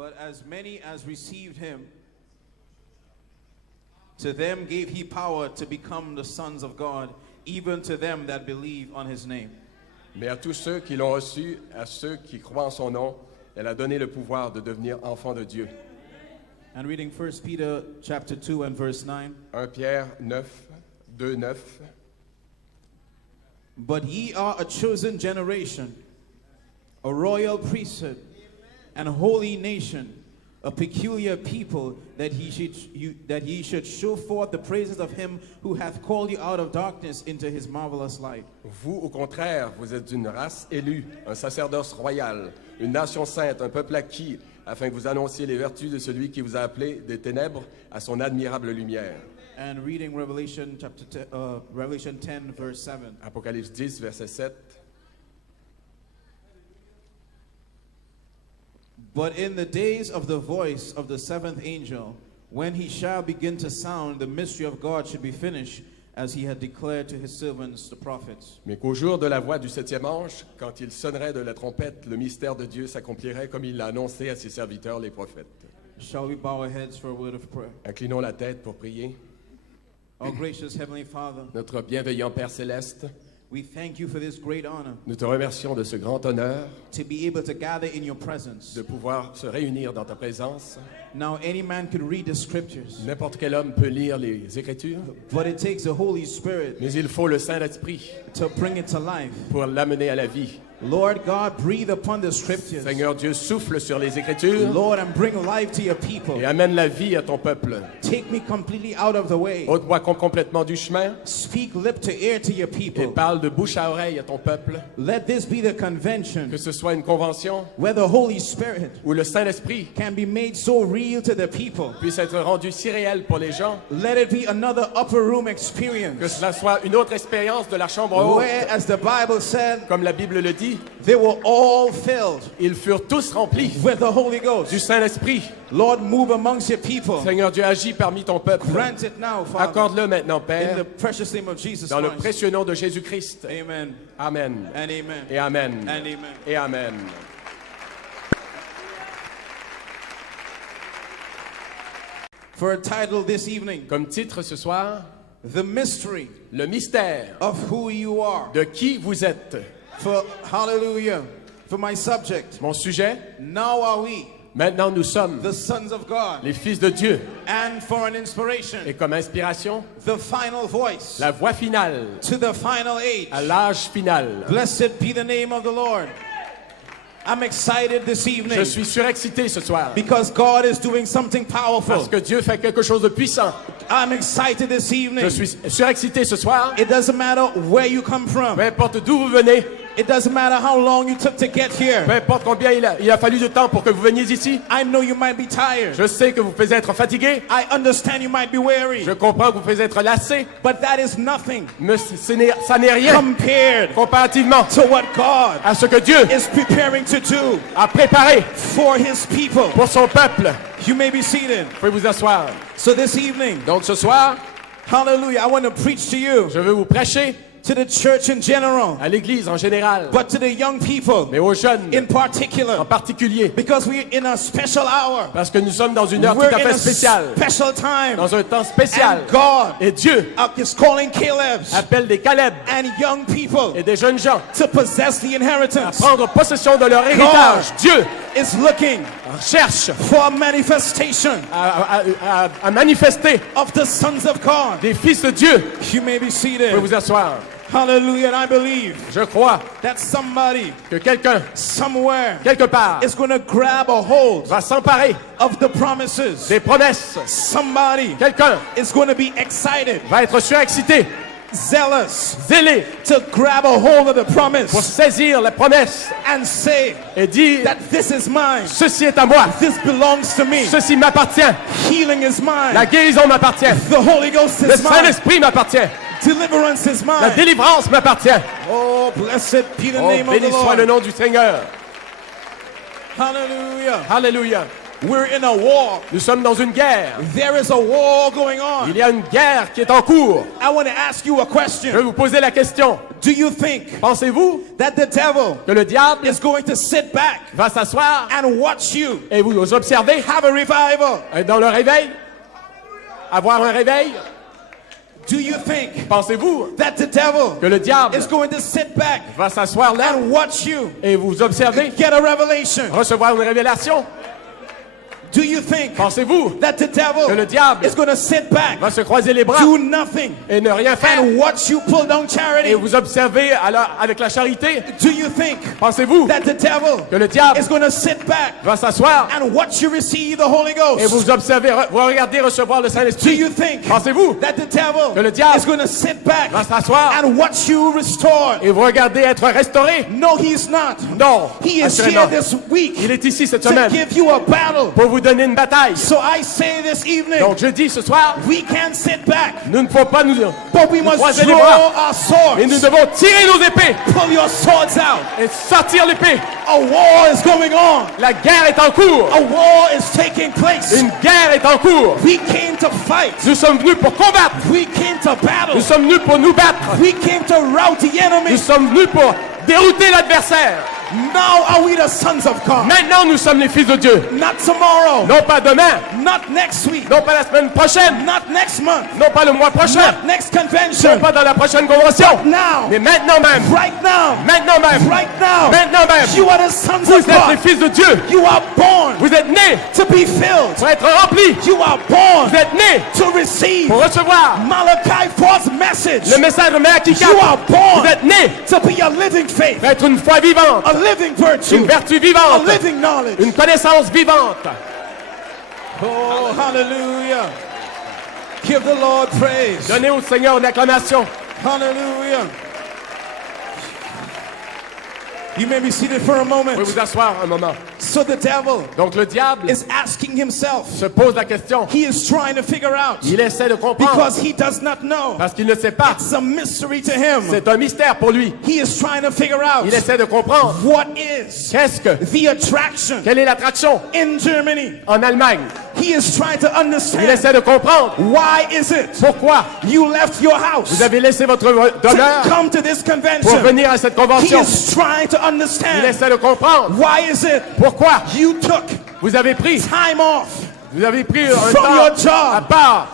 But as many as received him, to them gave he power to become the sons of God, even to them that believe on his name. Mais à tous ceux qui l'ont reçu, à ceux qui croient en son nom, elle a donné le pouvoir de devenir enfants de Dieu. And reading 1 Peter chapter 2 and verse 9. 1 Pierre 9, 2, 9. But ye are a chosen generation, a royal priesthood, and a holy nation, a peculiar people, that ye should show forth the praises of him who hath called you out of darkness into his marvelous light. Vous, au contraire, vous êtes une race élue, un sacerdoce royal, une nation sainte, un peuple acquis, afin que vous annonciez les vertus de celui qui vous a appelé des ténèbres à son admirable lumière. And reading Revelation 10 verse 7. Apocalypse 10, verset 7. But in the days of the voice of the seventh angel, when he shall begin to sound, the mystery of God should be finished, as he had declared to his servants the prophets. Mais qu'au jour de la voix du septième ange, quand il sonnerait de la trompette, le mystère de Dieu s'accomplirait comme il l'a annoncé à ses serviteurs les prophètes. Shall we bow our heads for a word of prayer? Inclinons la tête pour prier. Our gracious Heavenly Father, Notre bienveillant Père céleste, we thank you for this great honor nous te remercions de ce grand honneur to be able to gather in your presence. de pouvoir se réunir dans ta présence. Now any man could read the scriptures, N'importe quel homme peut lire les Écritures, but it takes the Holy Spirit mais il faut le Saint-Esprit to bring it to life. pour l'amener à la vie. Lord God, breathe upon the scriptures. Seigneur Dieu, souffle sur les Écritures Lord, and bring life to your people. et amène la vie à ton peuple. Take me completely out of the way. Ôte-moi complètement du chemin Speak lip to ear to your et people. parle de bouche à oreille à ton peuple. Let this be the convention Que ce soit une convention where the Holy Spirit où le Saint-Esprit can be made so real to the people. puisse être rendu si réel pour les gens, Let it be another upper room que experience cela soit une autre expérience de la chambre haute. where, as the Bible said, Comme la Bible le dit, they were all filled ils furent tous remplis with the Holy Ghost. du Saint-Esprit. Lord, move amongst your people. Seigneur Dieu, agis parmi ton peuple. Grant it now, Father, Accorde-le maintenant, in Père, the precious name of Jesus dans le Christ. précieux nom de Jésus-Christ. Amen Amen. and amen Et Amen. and amen. Et Amen. For a title this evening, Comme titre ce soir, The Mystery le mystère of Who You Are. de qui vous êtes. For hallelujah, for my subject, Mon sujet, now are we maintenant nous sommes the sons of God. les fils de Dieu. And for an inspiration, Et comme inspiration, the final voice la voix finale to the final age. à l'âge final. Blessed be the name of the Lord. I'm excited this evening Je suis surexcité ce soir because God is doing something powerful. parce que Dieu fait quelque chose de puissant. I'm excited this evening. Je suis surexcité ce soir. It doesn't matter where you come from. Peu importe d'où vous venez, It doesn't matter how long you took to get here. peu importe combien il a fallu de temps pour que vous veniez ici. I know you might be tired. Je sais que vous pouvez être fatigué. I understand you might be weary. Je comprends que vous pouvez être lassé. But that is nothing Mais ça n'est rien compared comparativement to what God à ce que Dieu is preparing to do a préparé for his people. pour son peuple. You may be seated. Vous pouvez vous asseoir. So this evening, Donc ce soir, hallelujah, I want to preach to you, je veux vous prêcher to the church in general, à l'Église en général, but to the young people mais aux jeunes in en particular, particulier, because we're in a special hour. parce que nous sommes dans une heure tout We're à in fait a spéciale, special time. dans un temps spécial. And God Et Dieu is calling Caleb's appelle des Caleb and young people et des jeunes gens to possess the à inheritance. prendre possession de leur héritage. Dieu Is looking cherche for a manifestation à manifester of the sons of God. des fils de Dieu. You may be Vous seated. pouvez vous asseoir. Hallelujah. And I believe Je crois that somebody que quelqu'un, somewhere quelque part, is going to grab a hold va s'emparer of the promises. des promesses. Somebody Quelqu'un is going to be excited, va être surexcité, zealous zélé to grab a hold of the pour promise saisir la promesse and say et dire that this is mine. ceci est à moi, This belongs to me. ceci m'appartient, Healing is mine. la guérison m'appartient, The Holy Ghost le is mine. Saint-Esprit m'appartient, Deliverance is la mine. délivrance m'appartient. Oh, blessed be the Oh, name of the béni soit le Lord. nom du Seigneur. Hallelujah. Alléluia. We're in a war. Nous sommes dans une guerre. There is a war going on. Il y a une guerre qui est en cours. I want to ask you a Je question. vais vous poser la question. Do you think Pensez-vous that the devil que le diable is going to sit back va s'asseoir and watch you et vous observer have a revival? dans le réveil? Avoir un réveil? Do you think Pensez-vous that the devil que le diable is going to sit back va s'asseoir là and watch you et vous observer, get a revelation? recevoir une révélation? Do you think Pensez-vous that the devil que le diable is going to sit back, va se croiser les bras do nothing, et ne rien faire and watch you pull down et charity? vous observer avec la charité? Do you think Pensez-vous that the devil que le diable is going to sit back va s'asseoir and watch you receive the Holy et Ghost? vous observer, vous regardez recevoir le Do Saint-Esprit? you think Pensez-vous that the devil que le diable is going to sit back va s'asseoir and watch you restored? et vous regardez être restauré? No, he's not. Non, He is here assurément. this week Il est ici cette to semaine give you a battle. pour vous donner une bataille. So I say this evening, Donc je dis ce soir, we can't sit back, nous ne pouvons pas nous but we must croiser les draw bras, our mais nous swords. devons tirer nos épées Pull your swords out. et sortir l'épée. A war is going on. La guerre est en cours. A war is taking place. Une guerre est en cours. We came to fight. Nous sommes venus pour combattre. We came to battle. Nous sommes venus pour nous battre. We came to rout the enemy. Nous sommes venus pour dérouter l'adversaire. Now are we the sons of God. Maintenant, nous sommes les fils de Dieu. Not tomorrow. Non pas demain, Not next week. non pas la semaine prochaine, Not next month. non pas le mois prochain, Not next non convention. pas dans la prochaine convention, Now. mais maintenant même, Right now. maintenant même, Right now. maintenant même. You are the sons Vous of êtes les God. fils de Dieu. You are born Vous êtes nés to be filled. pour être remplis. You are born Vous êtes nés to receive pour recevoir Malachi 4's message. le message de Malachi 4. You are born Vous êtes nés to be a living faith, pour être une foi vivante, a living virtue, une vertu a vivante, living knowledge. une connaissance vivante. Oh, hallelujah. Give the Lord praise. Donnez au Seigneur une acclamation. Hallelujah. You may be seated for a Vous pouvez moment. vous asseoir un moment. So the devil Donc le diable is asking himself. se pose la question. He is trying to figure out Il essaie de comprendre because he does not know. parce qu'il ne sait pas. It's a mystery to him. C'est un mystère pour lui. He is trying to figure out Il essaie de comprendre what is qu'est-ce que, the attraction quelle est l'attraction in Germany. en Allemagne. He is trying to Il understand essaie de comprendre why is it pourquoi you left your house vous avez laissé votre to demeure come to this pour convention. venir à cette He convention. is trying to Il understand essaie de comprendre why is it pourquoi you took vous avez pris time off un From your temps job. à part,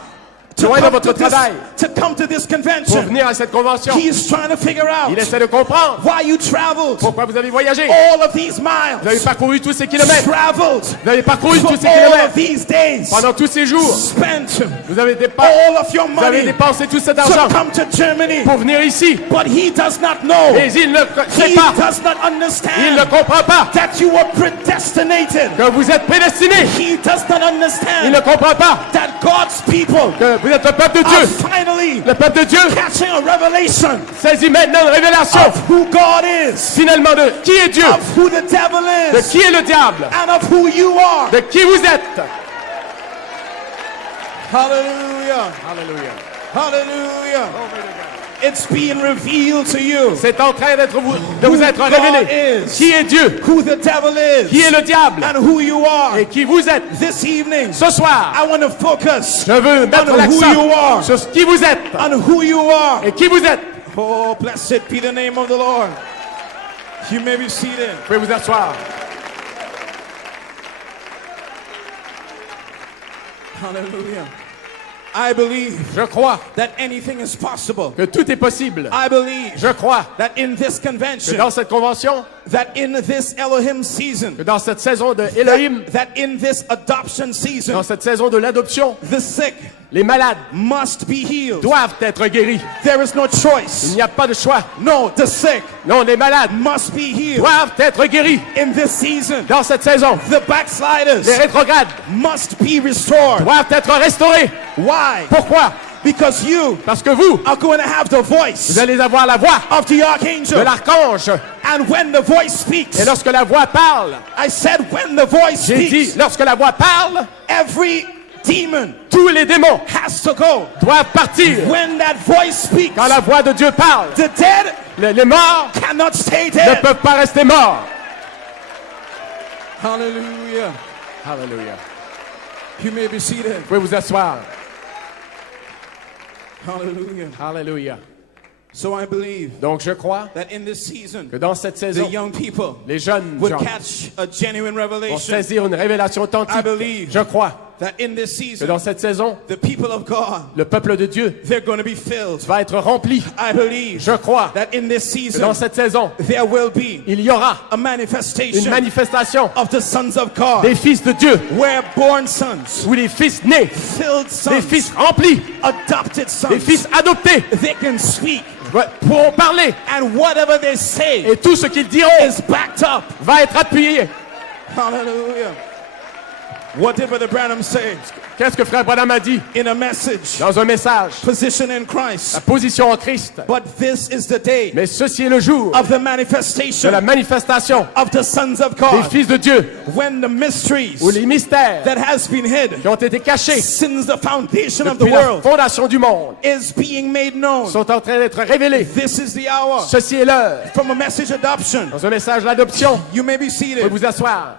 to loin de come votre to this, travail, to come to this pour convention. venir à cette convention. He is trying to figure out Il essaie de comprendre why you traveled pourquoi vous avez voyagé. all of these Vous avez miles, parcouru tous ces kilomètres. traveled Vous avez parcouru for tous ces all kilomètres. of these days, Pendant tous ces jours, spent vous avez, all of your vous avez money dépensé tout cet to argent come to Germany, pour venir ici. but he does not know. Mais il ne sait He pas, does not il ne understand comprend pas that you were predestinated. que vous êtes prédestinés. He does not Il ne understand comprend pas that God's people que vous êtes le peuple de are Dieu. finally Le peuple de Dieu catching a revelation saisit maintenant une révélation of who God is, finalement de qui est Dieu, of who the devil de is, qui est le diable, and of who you are. de qui vous êtes. Hallelujah. Alléluia. Hallelujah. It's being revealed to you C'est en train de vous être God révélé. is. Qui est Dieu, who the devil qui est is, le diable and who you are. et qui vous êtes. This evening, Ce soir, I want to focus je veux mettre on who you are. l'accent sur ce qui vous êtes on who you are. et qui vous êtes. Oh, blessed be the name of the Lord. You may be seated. Vous pouvez vous asseoir. Hallelujah. I believe Je crois that anything is possible. que tout est possible. I believe Je crois that in this que convention, dans cette convention, that in this Elohim season, que dans cette saison de Elohim, that in this adoption dans season, cette saison de l'adoption, the sick les malades must be healed. doivent être guéris. There is no Il choice. n'y a pas de choix. No, the sick Non, les malades must be healed. doivent être guéris. In this season, Dans cette saison, the backsliders les rétrogrades must be restored. doivent être restaurés. Why? Pourquoi? Because you Parce que vous are going to have the voice allez avoir la voix of the de archangel. l'archange. And when the voice speaks, Et lorsque la voix parle, I said when the voice j'ai dit, speaks, lorsque la voix parle, every demon tous les démons has to go. doivent partir. When that voice speaks, Quand la voix de Dieu parle, the dead les morts cannot stay ne dead. peuvent pas rester morts. Hallelujah. Alléluia. You may be seated. Vous pouvez vous asseoir. Hallelujah. Alléluia. So I believe Donc je crois that in this season, que dans cette the saison, young people les jeunes would gens catch a genuine vont revelation. saisir une révélation I authentique. believe Je crois that in this que season, dans cette saison, the people of God, le peuple de Dieu they're going to be filled. va être rempli. I believe Je crois that in this que dans season, cette saison, there will be il y aura a une manifestation manifestation of the sons of God, des fils de Dieu, where born sons, ou les fils nés, filled des sons, fils remplis, adopted des sons, fils adoptés, they can speak, pourront parler. and whatever they say Et tout ce qu'ils diront is backed up. va être appuyé. Hallelujah. What did Brother Branham say Qu'est-ce que Frère Branham a dit in a message? dans un message? Position in La Christ. position en Christ. But this is the day Mais ceci est le jour of the de manifestation la manifestation of the sons of des God, fils de Dieu, when the mysteries ou les mystères that has been hid qui ont été cachés since the foundation of the depuis la world fondation du monde is being made known. sont en train d'être révélés. This is the hour. Ceci est l'heure. From a message adoption, Dans un message d'adoption, you may be vous pouvez seated. vous asseoir.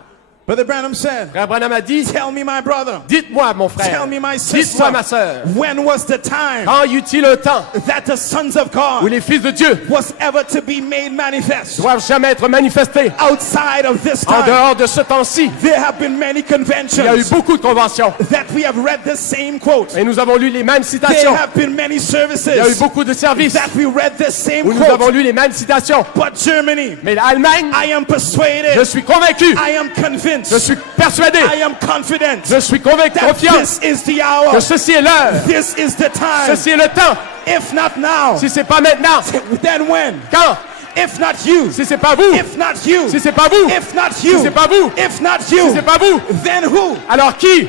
Brother Branham said, Frère Branham a dit, tell me, my brother, dites-moi mon frère, tell me, my sister, dites-moi ma sœur, when was the time quand y eut-il un temps that the sons of où God les fils de Dieu was ever to be made manifest doivent jamais être manifestés outside of this en time? dehors de ce temps-ci? There have been many Il y a eu conventions beaucoup de conventions that we have read the same quote. et nous avons lu les mêmes There citations. have been many Il y a eu services beaucoup de services that we read the same où nous avons quote. lu les mêmes citations. But Germany, Mais l'Allemagne, I am je persuaded, suis convaincu, I am je convinced, suis persuadé, I am confident je suis convaincu, that confiant this is the hour. que ceci est l'heure, This is the time. ceci est le temps. If not now, Si c'est pas maintenant, then when? quand? If not you, Si c'est pas vous, if not you, si c'est pas vous, if not si you, c'est pas vous, if not si you, c'est pas vous, then who? alors qui?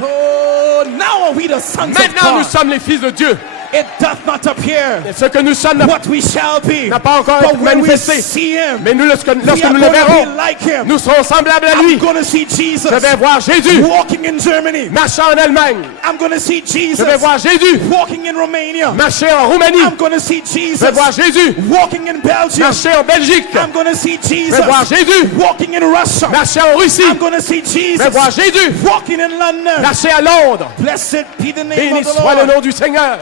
Oh, now are we the sons of Maintenant nous God. sommes les fils de Dieu. It doth not appear Et ce que nous sommes what we shall be, n'a pas encore but été when we manifesté. see him, Mais nous, lorsque we nous are le going to verrons, be like him. nous serons semblables à I'm lui. going to see Jesus Je vais voir Jésus walking in Germany. marchant en Allemagne. I'm going to see Je vais Jesus voir Jésus walking in Romania. marcher en Roumanie. I'm going to see Je vais Jesus voir Jésus walking in Belgium. marcher en Belgique. I'm going to see Je Jesus vais voir Jésus walking in Russia. marcher en Russie. I'm going to see Je vais voir Jesus Jésus walking in London. marcher à Londres. Blessed be the name Béni of the soit le Lord. nom du Seigneur.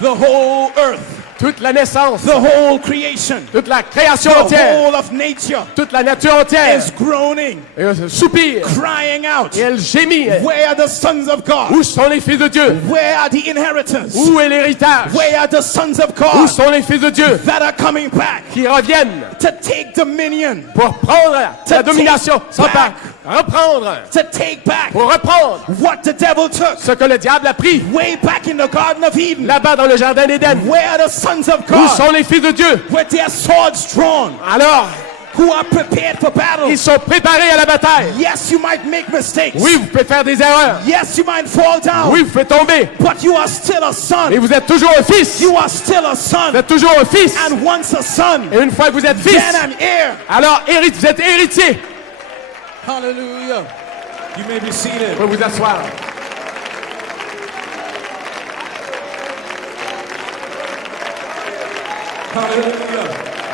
The whole earth, Toute la naissance, the whole creation, toute la création the entière, whole of nature toute la nature entière is groaning, soupire crying out. et elle gémit. Where are the sons of God? Où sont les fils de Dieu? Where are the inheritors? Où est l'héritage? Where are the sons of Où God sont les fils de Dieu that are coming back qui reviennent to take dominion, pour prendre la domination, sans pas back. reprendre, to take back pour reprendre what the devil took ce que le diable a pris way back in the Garden of Eden? là-bas dans le jardin d'Éden. Where are the sons of Où God sont les fils de Dieu? with their swords drawn, Alors, who are prepared for battle? ils sont préparés à la bataille. Yes, you might make mistakes. Oui, vous pouvez faire des erreurs. Yes, you might fall down. Oui, vous pouvez tomber. But you are still a son. Mais vous êtes toujours un fils. You are still a son. Vous êtes toujours un fils. And once a son, Et une fois que vous êtes fils, then an heir. alors vous êtes héritier. Hallelujah. You may be seated. Vous pouvez vous asseoir. Hallelujah.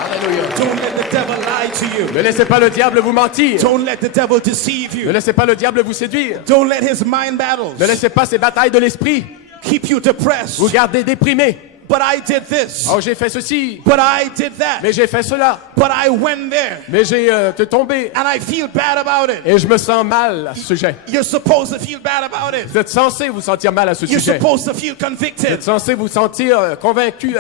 Alléluia. Don't let the devil lie to you. Ne laissez pas le diable vous mentir. Don't let the devil deceive Ne you. laissez pas le diable vous séduire. Don't let his mind Ne battles laissez pas ces batailles de l'esprit keep you depressed. vous garder déprimé. But I did this. Oh, j'ai fait ceci, But I did that. mais j'ai fait cela, But I went there. mais j'ai tombé And I feel bad about it. et je me sens mal à ce sujet. You're supposed to feel bad about it. Vous êtes censé vous sentir mal à ce You're sujet. supposed to feel Vous convicted. êtes censé vous sentir convaincu,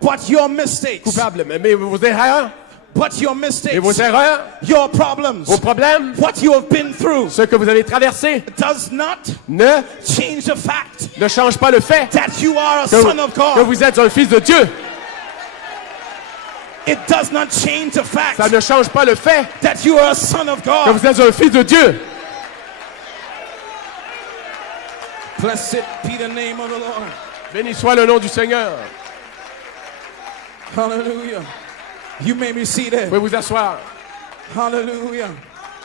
But your mistakes, coupable. Mais vos erreurs, but your et mistakes, vos erreurs, your problems, vos problèmes, what you have been through ce que vous avez traversé, does not ne change the fact change pas le fait that you are a que, son of que God. vous êtes un fils de Dieu. It does not change the fact Ça ne change pas le fait that you are a son of que God. vous êtes un fils de Dieu. Blessed be the name of the Lord. Béni soit le nom du Seigneur. Hallelujah. You may be Vous seated. pouvez vous asseoir. Hallelujah.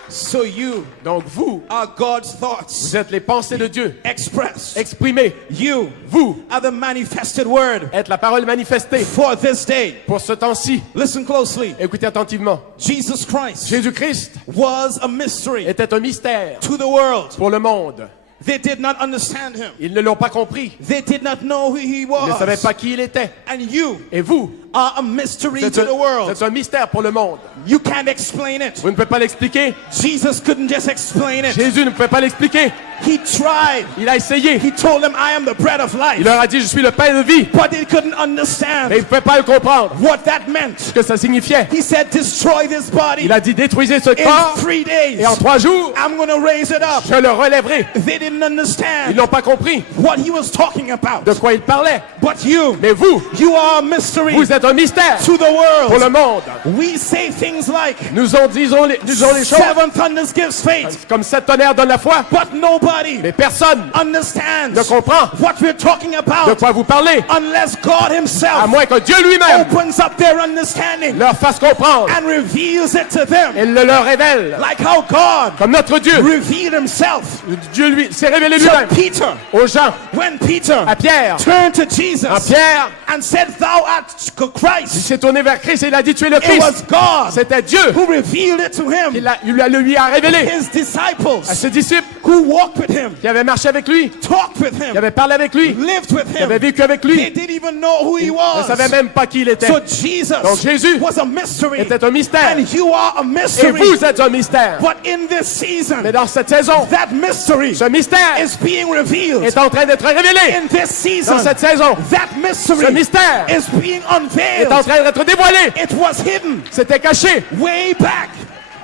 So you Donc vous are God's thoughts Vous êtes les pensées de Dieu. expressed. Exprimez. You Vous are the manifested word êtes la parole manifestée for this day. pour ce temps-ci. Listen closely. Écoutez attentivement. Jesus Christ Jésus-Christ was a mystery était un mystère to the world. pour le monde. They did not understand him. Ils ne l'ont pas compris. They did not know who he Ils ne savaient was. pas qui il était. And you Et vous, are a mystery c'est to the world. un mystère pour le monde. You can't explain it. Vous ne pouvez pas l'expliquer. Jesus couldn't just explain it. Jésus ne pouvait pas l'expliquer. He tried. Il a essayé. He told them, I am the bread of Il life. leur a dit, je suis le pain de vie. But they couldn't Mais ils understand ne pouvaient pas le comprendre. what that meant. Ce que ça signifiait. He said, destroy this body. Il a dit, détruisez ce In corps. 3 days, Et en 3 jours, I'm going to raise it up. je le relèverai. They didn't Ils understand n'ont pas compris what he was talking about. de quoi il parlait. But you Mais vous, are a mystery vous êtes un mystère to the pour le world. monde. We say things like, Disons les choses 7 thunders gives faith. comme 7 tonnerres donnent la foi. But nobody Mais personne understands ne comprend what we're talking de about quoi vous parlez, unless God à himself moins que Dieu lui-même opens up their understanding leur fasse comprendre and reveals it to them. et le leur révèle. Like how God Comme notre Dieu, revealed himself Dieu lui s'est révélé to lui-même Peter aux gens, when Peter à Pierre. turned to À Jesus Pierre, and said, thou art il Christ. s'est tourné vers Christ et il a dit, tu es le It Christ. was God C'était Dieu who revealed it to him. lui a révélé His disciples à ses disciples who walked with him, qui avaient marché avec lui, talked with qui him, avaient parlé avec lui, lived with qui avaient him. vécu avec They lui. didn't even know who he Ils ne was. savaient même pas qui il était. So Jesus Donc Jésus was a mystery. était un mystère. And you are a Et mystery. vous êtes un mystère. But in this season, Mais dans cette saison, that mystery ce mystère is being revealed. est en train d'être révélé. In this season, Dans cette saison, that mystery ce mystère is being est en unveiled. train d'être dévoilé. It was hidden C'était caché way back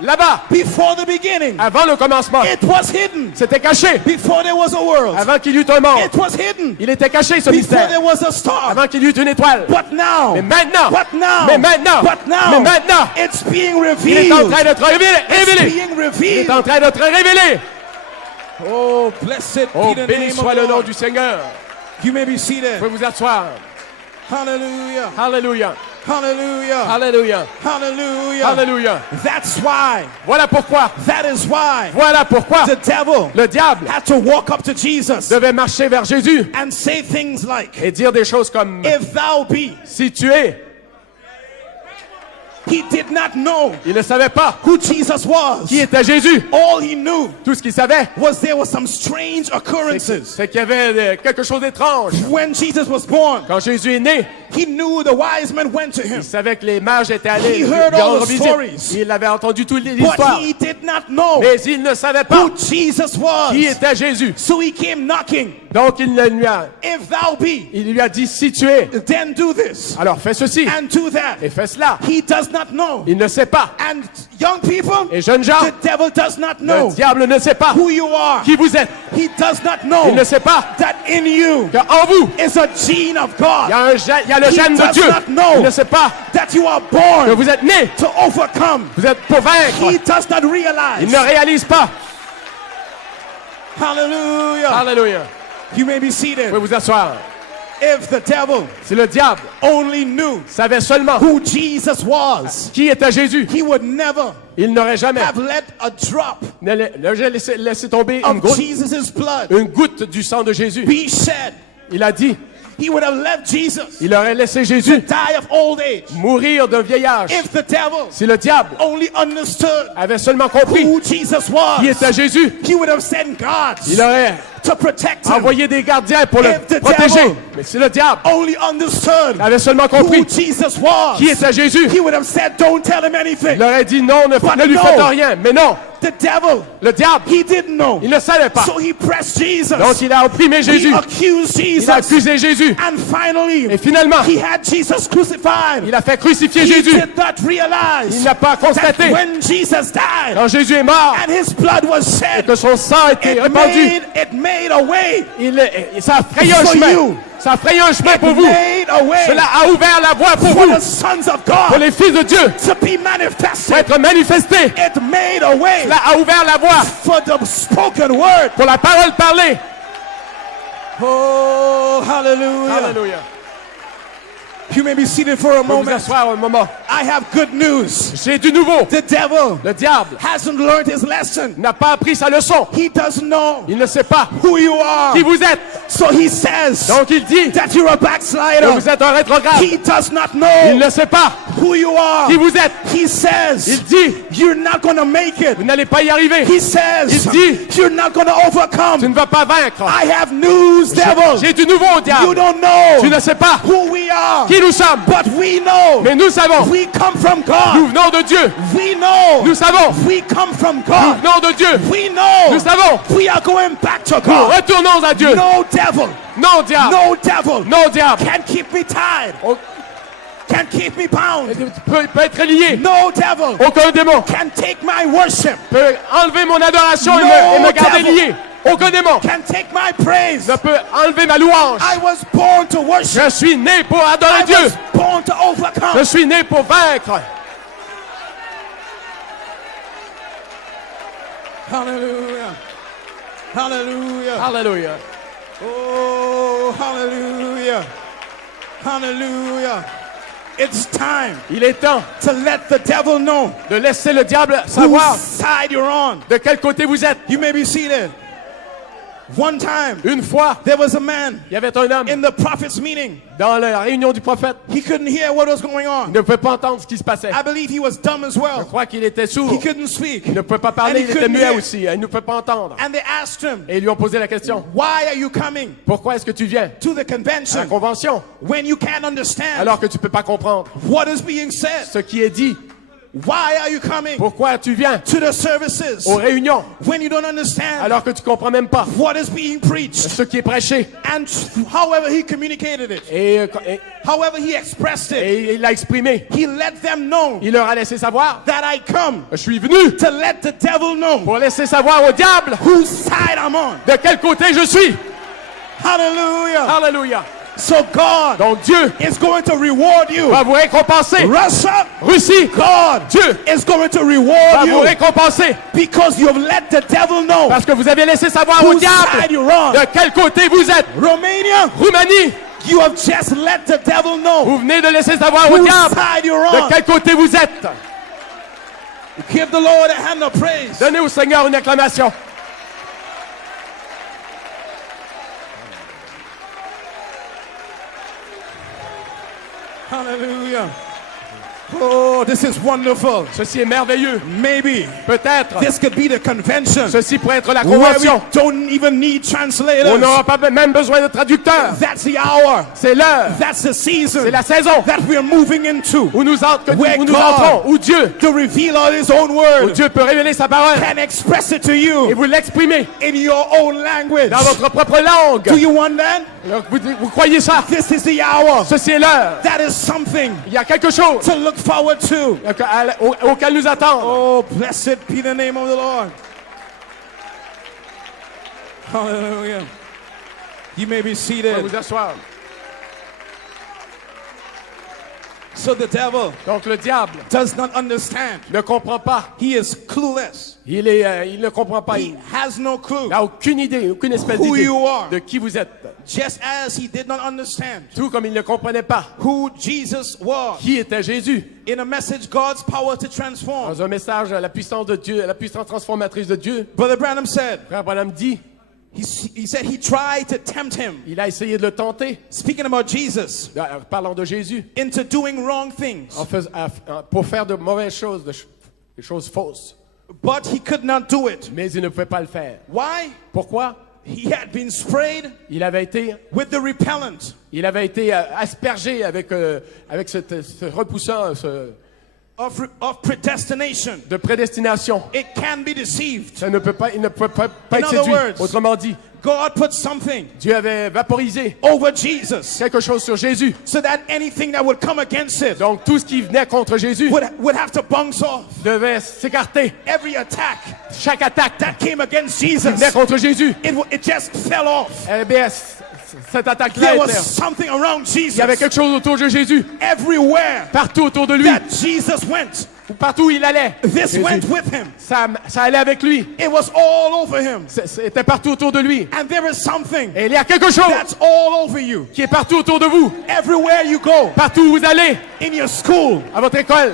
là-bas, before the beginning. avant le commencement. It was hidden C'était caché before there was a world. avant qu'il y eût un monde. It was hidden Il était caché ce before mystère there was a star. avant qu'il y eût une étoile. But now, Mais maintenant, but now, mais maintenant, but now, mais maintenant, it's being il est en revealed. train d'être révélé. It's révélé. being Il est revealed. en train d'être révélé. Oh, blessed Oh, be the béni name soit of le the nom Lord. du Seigneur. You may be Vous seated. pouvez vous asseoir. Hallelujah. Alléluia. Hallelujah. Alléluia. Hallelujah. Alléluia. That's why. Voilà pourquoi. That is why Voilà pourquoi the devil le diable had to walk up to Jesus devait marcher vers Jésus and say things like, et dire des choses comme if thou be. si tu es. He did not know Il ne savait pas who Jesus was. qui était Jésus. All he knew Tout ce qu'il savait, was there was some strange occurrences. c'est qu'il y avait quelque chose d'étrange. When Jesus was born, Quand Jésus est né, he knew the wise men went to him. il savait que les mages étaient allés He heard lui all rendre the visite. stories. Il avait entendu toute But l'histoire. he did not know Mais il ne savait pas who Jesus was. qui était Jésus. So he came knocking. Donc il lui a dit si tu es, Then do this alors fais ceci and do that. et fais cela. He does not know. Il ne sait pas. And young people, Et jeunes gens, the devil does not le know diable ne sait pas who you are. qui vous êtes. He does not Il know ne sait pas that in you qu'en vous, is a gene of God. il y a le He gène de does Dieu. not know Il ne sait pas that you are que born vous êtes né. to overcome. Vous êtes pour vaincre. He does not Il realize. ne réalise pas. Hallelujah. Alléluia. You may be Vous seated. pouvez vous asseoir. If the devil Si le diable only knew savait seulement who Jesus was, qui était Jésus, he would never il n'aurait jamais have let a drop laissé tomber of Jesus' blood une goutte du sang de Jésus. be shed. Il a dit, He would have left Jesus il aurait laissé Jésus die of old age. mourir d'un vieil âge. If the devil Si le diable only understood avait seulement compris who Jesus was, qui était Jésus, he would have sent guards il aurait to protect him. envoyé des gardiens pour le If the protéger. devil Mais si le diable Only understood avait seulement who compris Jesus was, qui était Jésus, he would have said, don't tell him anything. il aurait dit non, But ne lui no. faites rien. Mais non, The devil, le diable, he didn't know. il ne savait pas. So he pressed Jesus. Donc il a opprimé Jésus. He accused Il Jesus. a accusé Jésus. And finally, Et finalement, he had Jesus crucified. il a fait crucifier He Jésus. did not realize Il n'a pas that constaté when Jesus died quand Jésus est mort and his blood was et shed, que son sang a été répandu. it made a way. Ça a frayé un For chemin. you. Ça a frayé un chemin It pour vous. made a way Cela a ouvert la voie pour for vous, the sons of pour God les fils de Dieu, to be pour manifested. être manifestés. It made a way Cela a ouvert la voie for the spoken word. pour la parole parlée. Oh, hallelujah. Alléluia. You may be seated for a Vous pouvez vous moment. asseoir un moment. I have good news. J'ai du nouveau. The devil Le diable hasn't learned his lesson. n'a pas appris sa leçon. He doesn't know Il ne sait pas who you are. qui vous êtes. So he says Donc il dit that you're a que backslider. vous êtes un rétrograde. He does not Il know ne sait pas who you are. qui vous êtes. He says Il dit, you're not going to make it. vous n'allez pas y arriver. He says Il dit, you're not going to tu overcome. ne vas pas vaincre. I have news, devil. J'ai du nouveau au You diable. don't know Tu ne sais pas who we are, qui nous sommes. but we know Mais nous savons, we come from nous God. venons de Dieu. We know Nous savons, we come from nous God. venons de Dieu. We know Nous savons, we are going back to nous God. retournons à Dieu. No devil, Non, diable. no devil Non, diable. can keep me tied, On can keep me bound. peut être lié. No devil Aucun démon can take my worship, peut enlever mon adoration et No me garder devil. lié. Aucun démon can take my praise. ne peut enlever ma louange. I was born to worship. Je suis né pour adorer I Dieu. was born to overcome. Je suis né pour vaincre. Hallelujah. Hallelujah. Alléluia. Oh, hallelujah. Hallelujah. It's time Il est temps to let the devil know de laisser le diable whose savoir side you're on. de quel côté vous êtes. You may be seated. One time, Une fois, there was a man il y avait un homme in the prophet's meeting. dans la réunion du prophète. He couldn't hear what was going Il on. ne pouvait pas entendre ce qui se passait. I believe he was dumb as Je well. crois qu'il était sourd. He couldn't speak. Il ne pouvait pas parler, And he il était couldn't muet hear. aussi. Il ne pouvait pas entendre. And they asked him, Et ils lui ont posé la question. why are you coming Pourquoi est-ce que tu viens to the à la convention convention when you can't understand alors que tu ne peux pas comprendre what is being said? ce qui est dit? Why are you coming Pourquoi tu viens to the services aux réunions when you don't understand alors que tu ne comprends même pas what is being preached? ce qui est prêché? And however he communicated it, Et however he expressed it, il l'a exprimé. he let them know Il leur a laissé savoir, that I come je suis venu to let the devil know pour laisser savoir au diable whose side I'm on. de quel côté je suis. Hallelujah. Alléluia. So God Donc Dieu is going to reward you. va vous récompenser. Russia, Russie, God Dieu is going to va reward vous you récompenser because you have let the devil know parce que vous avez laissé savoir au whose side diable you're on. de quel côté vous êtes. Romania, Roumanie, you have just let the devil know vous venez de laisser savoir au whose diable side you're de on. quel côté vous êtes. Give the Lord a hand of praise. Donnez au Seigneur une acclamation. Hallelujah. Oh, this is wonderful. Ceci est merveilleux. Maybe Peut-être this could be the convention ceci pourrait être la where we convention. don't even need On translators. n'aura pas même besoin de traducteurs. That's the hour. C'est l'heure, That's the season c'est la saison that we are moving into. où nous, Where où nous God- entrons, où Dieu, To reveal all His own où word Dieu peut révéler sa parole and express it to et you vous l'exprimer in your own language. dans votre propre langue. Do you want that? Alors, vous croyez ça? This is the hour. Ceci est l'heure. That is something Il y a quelque chose to look forward to. auquel nous attendre. Oh, blessed be the name of the Lord. Hallelujah. You may be Vous seated. pouvez vous asseoir. So the devil Donc le diable does not understand. ne comprend pas. He is clueless. Il ne comprend pas. He Il has no clue. n'a aucune idée, aucune espèce Who d'idée you are. de qui vous êtes. Just as he did not understand Tout comme il ne comprenait pas who Jesus was. qui était Jésus. In a message, God's power to transform. Dans un message à la puissance de Dieu, à la puissance transformatrice de Dieu, Brother Branham said, Frère Branham dit, he said he tried to tempt him, il a essayé de le tenter, speaking about Jesus, parlant de Jésus, into doing wrong things. pour faire de mauvaises choses, des choses fausses. But he could not do it. Mais il ne pouvait pas le faire. Why? Pourquoi? He had been sprayed Il avait été aspergé avec ce repoussant of predestination. de prédestination. It can be deceived. Il ne peut pas In être other séduit. words, Autrement dit, God put something Dieu avait vaporisé over Jesus quelque chose sur Jésus. so that anything that would come against it Donc tout ce qui venait contre Jésus would have to bounce off. devait s'écarter. Every attack Chaque attaque that came against qui Jesus, venait contre Jésus, it just fell off. eh bien, cette attaque-là There was était... something around Il y avait Jesus. quelque chose autour de Jésus. Everywhere Partout autour de lui. that Jesus went, Partout où il allait. this Jésus, went with him. ça allait avec lui. It was all over him. C'était partout autour de lui. And there is something Et il y a quelque chose that's all over you. qui est partout autour de vous. Everywhere you go, Partout où vous allez, in your school, à votre école,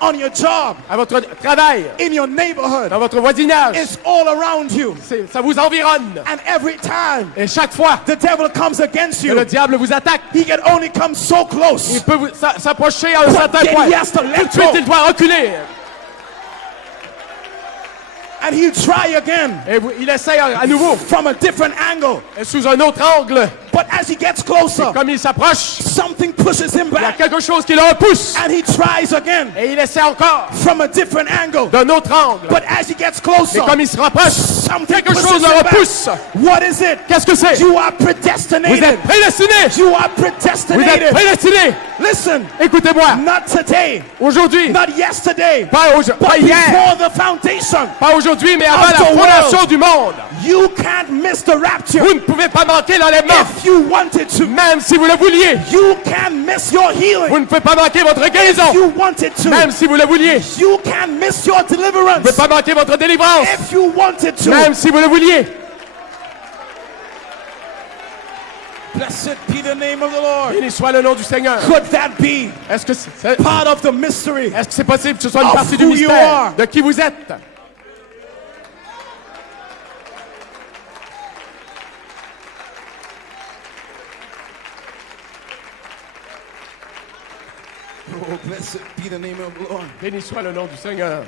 on your job, à votre travail, in your neighborhood. dans votre voisinage. It's all around you. Ça vous environne. And every time Et chaque fois the devil comes against que you, le diable vous attaque, he can only come so close. il peut s'approcher à un certain then point. he has to let Tout de suite, go. il doit reculer. And he'll try again Et il essaye à nouveau, from a different angle. et sous un autre angle. But as he gets closer, Comme il s'approche, something pushes him il y a back. quelque chose qui le repousse. And he tries again Et il essaie encore from a different angle. d'un autre angle. But as he gets closer, Mais comme il se rapproche, something quelque pushes chose him le back. repousse. What is it? Qu'est-ce que c'est? You are Vous predestinated. êtes prédestinés. You are Vous êtes predestinated. prédestinés. Listen, Écoutez-moi. not today, Aujourd'hui, not yesterday, pas but hier, before the foundation. pas aujourd'hui, mais avant of la the fondation world. du monde. You can't miss the rapture. Vous ne pouvez pas manquer l'enlèvement. If you wanted to, Même si vous le vouliez. you can't miss your Vous healing. ne pouvez pas manquer votre guérison. You wanted Même to, si vous le vouliez. you can't miss your Vous ne deliverance. pouvez pas manquer votre délivrance. If you wanted to, Même si vous le vouliez. blessed be the name of the Lord. Béni soit le nom du Seigneur. Could that be Est-ce que c'est part of the mystery? est-ce que c'est possible que ce soit une Of partie du who you mystère are. de qui vous êtes? Oh, blessed be the name of the Lord. Béni soit le nom du Seigneur.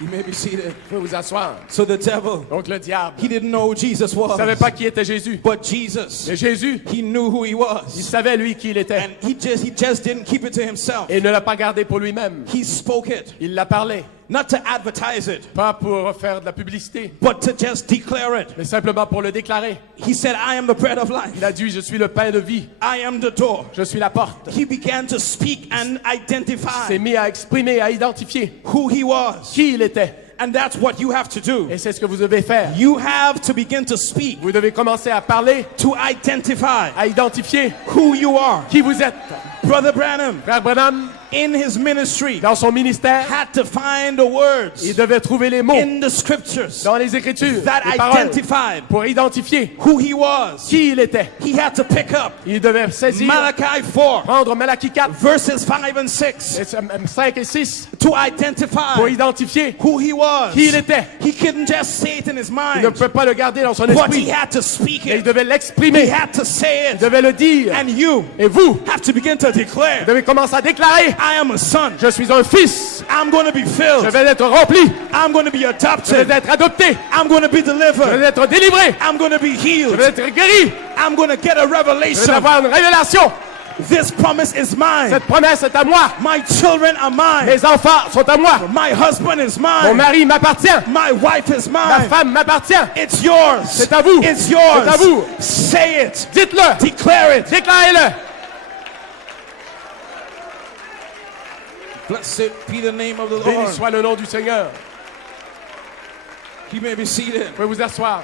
You may be seated. Vous pouvez vous asseoir. So the devil, Donc le diable he didn't know who Jesus ne savait was, pas qui était Jésus. but Jesus, Mais Jésus, he knew who he il was. savait lui qui il était. And he just didn't keep it to himself. Et il ne l'a pas gardé pour lui-même. He spoke it, Il l'a parlé. not to advertise it, Pas pour faire de la publicité, but to just declare it. mais simplement pour le déclarer. He said, I am the bread of life. Il a dit, je suis le pain de vie. I am the door. Je suis la porte. He began to speak and Il identify s'est mis à exprimer, à identifier who he was. qui il était. And that's what you have to do. Et c'est ce que vous devez faire. You have to begin to speak, Vous devez commencer à parler, to identify à identifier who you are. qui vous êtes. Brother Branham, Frère Branham, in his ministry, dans son ministère, had to find the words il devait trouver les mots in the scriptures dans les Écritures, that les paroles, identified pour identifier who he was. qui il était. He had to pick up Il devait saisir, Malachi 4, prendre Malachie 4, verses 5 and 6, et 5 et 6, to pour identify identifier who he was. qui il était. He couldn't just say it in his Il ne mind, pouvait pas le garder dans son but esprit, he had to speak mais il it. devait He l'exprimer, had to say il it. devait le dire. And you Et vous, have to begin to vous declare, devez commencer à déclarer, I am a son. je suis un fils, I'm going to be je filled. vais être rempli, I'm going to be je adopted. vais être adopté, I'm going to be je delivered. vais être délivré, I'm going to be je healed. vais être guéri, I'm going to get a je vais revelation. avoir une révélation. This promise is mine. Cette promesse est à moi. My children are mine. Mes enfants sont à moi. My husband is Mon mine. mari m'appartient. My wife is Ma mine. femme m'appartient. It's yours. C'est à vous. It's yours. C'est à vous. Say it. Dites-le. Declare it. Déclarez-le. Blessed be the name of the Béni Lord. soit le nom du Seigneur. You may be seated. Vous pouvez vous asseoir.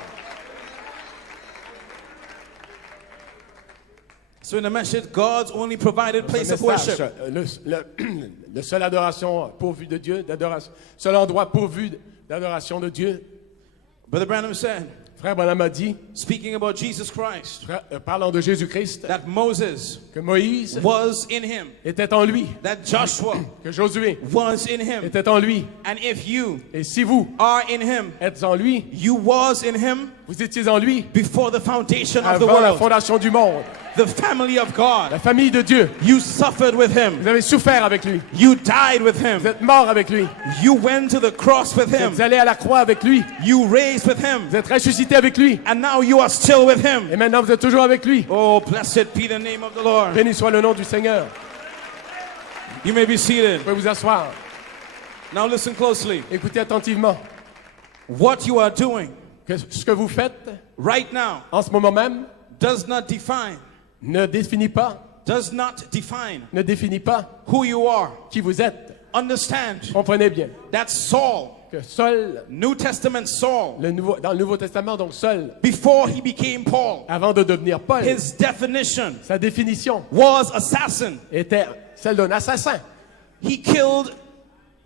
So in the message, God's only provided place Le of message, worship. le seul adoration pourvue de Dieu, seul endroit pourvu d'adoration de Dieu. Brother Branham said, Frère Branham a dit, speaking about Jesus Christ, parlant de Jésus-Christ, that Moses que Moïse was in him, était en lui, that Joshua que Josué was in him. était en lui. And if you Et si vous are in him, êtes en lui, you was in him vous étiez en lui before the foundation of the avant la world. fondation du monde. The family of God. La famille de Dieu, You suffered with him. vous avez souffert avec lui. You died with him. Vous êtes mort avec lui. You went to the cross with Vous him. êtes allé à la croix avec lui. You raised with him. Vous êtes ressuscité avec lui. And now you are still with him. Et maintenant, vous êtes toujours avec lui. Oh, blessed be the name of the Lord. Béni soit le nom du Seigneur. You may be seated. Vous pouvez vous asseoir. Now listen closely. Écoutez attentivement. What you are doing Que ce que vous faites right now en ce moment même does not define ne définit pas who you are. qui vous êtes. Understand Comprenez bien that Saul, que seul, New Testament Saul, dans le Nouveau Testament, donc seul, before he became Paul, avant de devenir Paul, his definition sa définition was assassin. était celle d'un assassin. He killed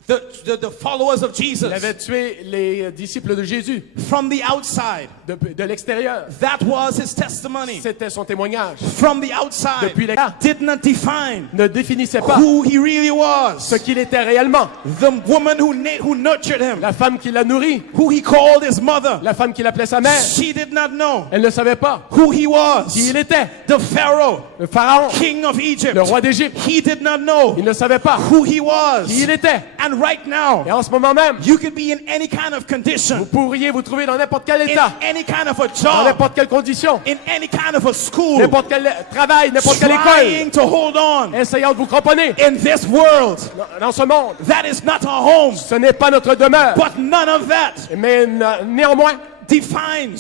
the followers of Jesus Il avait tué les disciples de Jésus from the outside. de l'extérieur. That was his testimony. C'était son témoignage. From the outside, Depuis les gars, did not define ne définissait pas who he really was. ce qu'il était réellement. The woman who nurtured him, La femme qui l'a nourri, who he called his mother, la femme qui l'appelait sa mère, she did not know elle ne savait pas who he qui was. il était. The Pharaoh, Le pharaon, king of Egypt, le roi d'Égypte, he did not know il ne savait pas who he was. qui il était. And right now, Et en ce moment même, you could be in any kind of vous condition, pourriez vous trouver dans n'importe quel in état, any kind of a dans job, n'importe quelle condition, in any kind of a school, n'importe quel travail, n'importe quelle trying école, to hold on essayant de vous cramponner. in this world. Dans ce monde, That is not our home, ce n'est pas notre demeure. but none of that Mais néanmoins, defines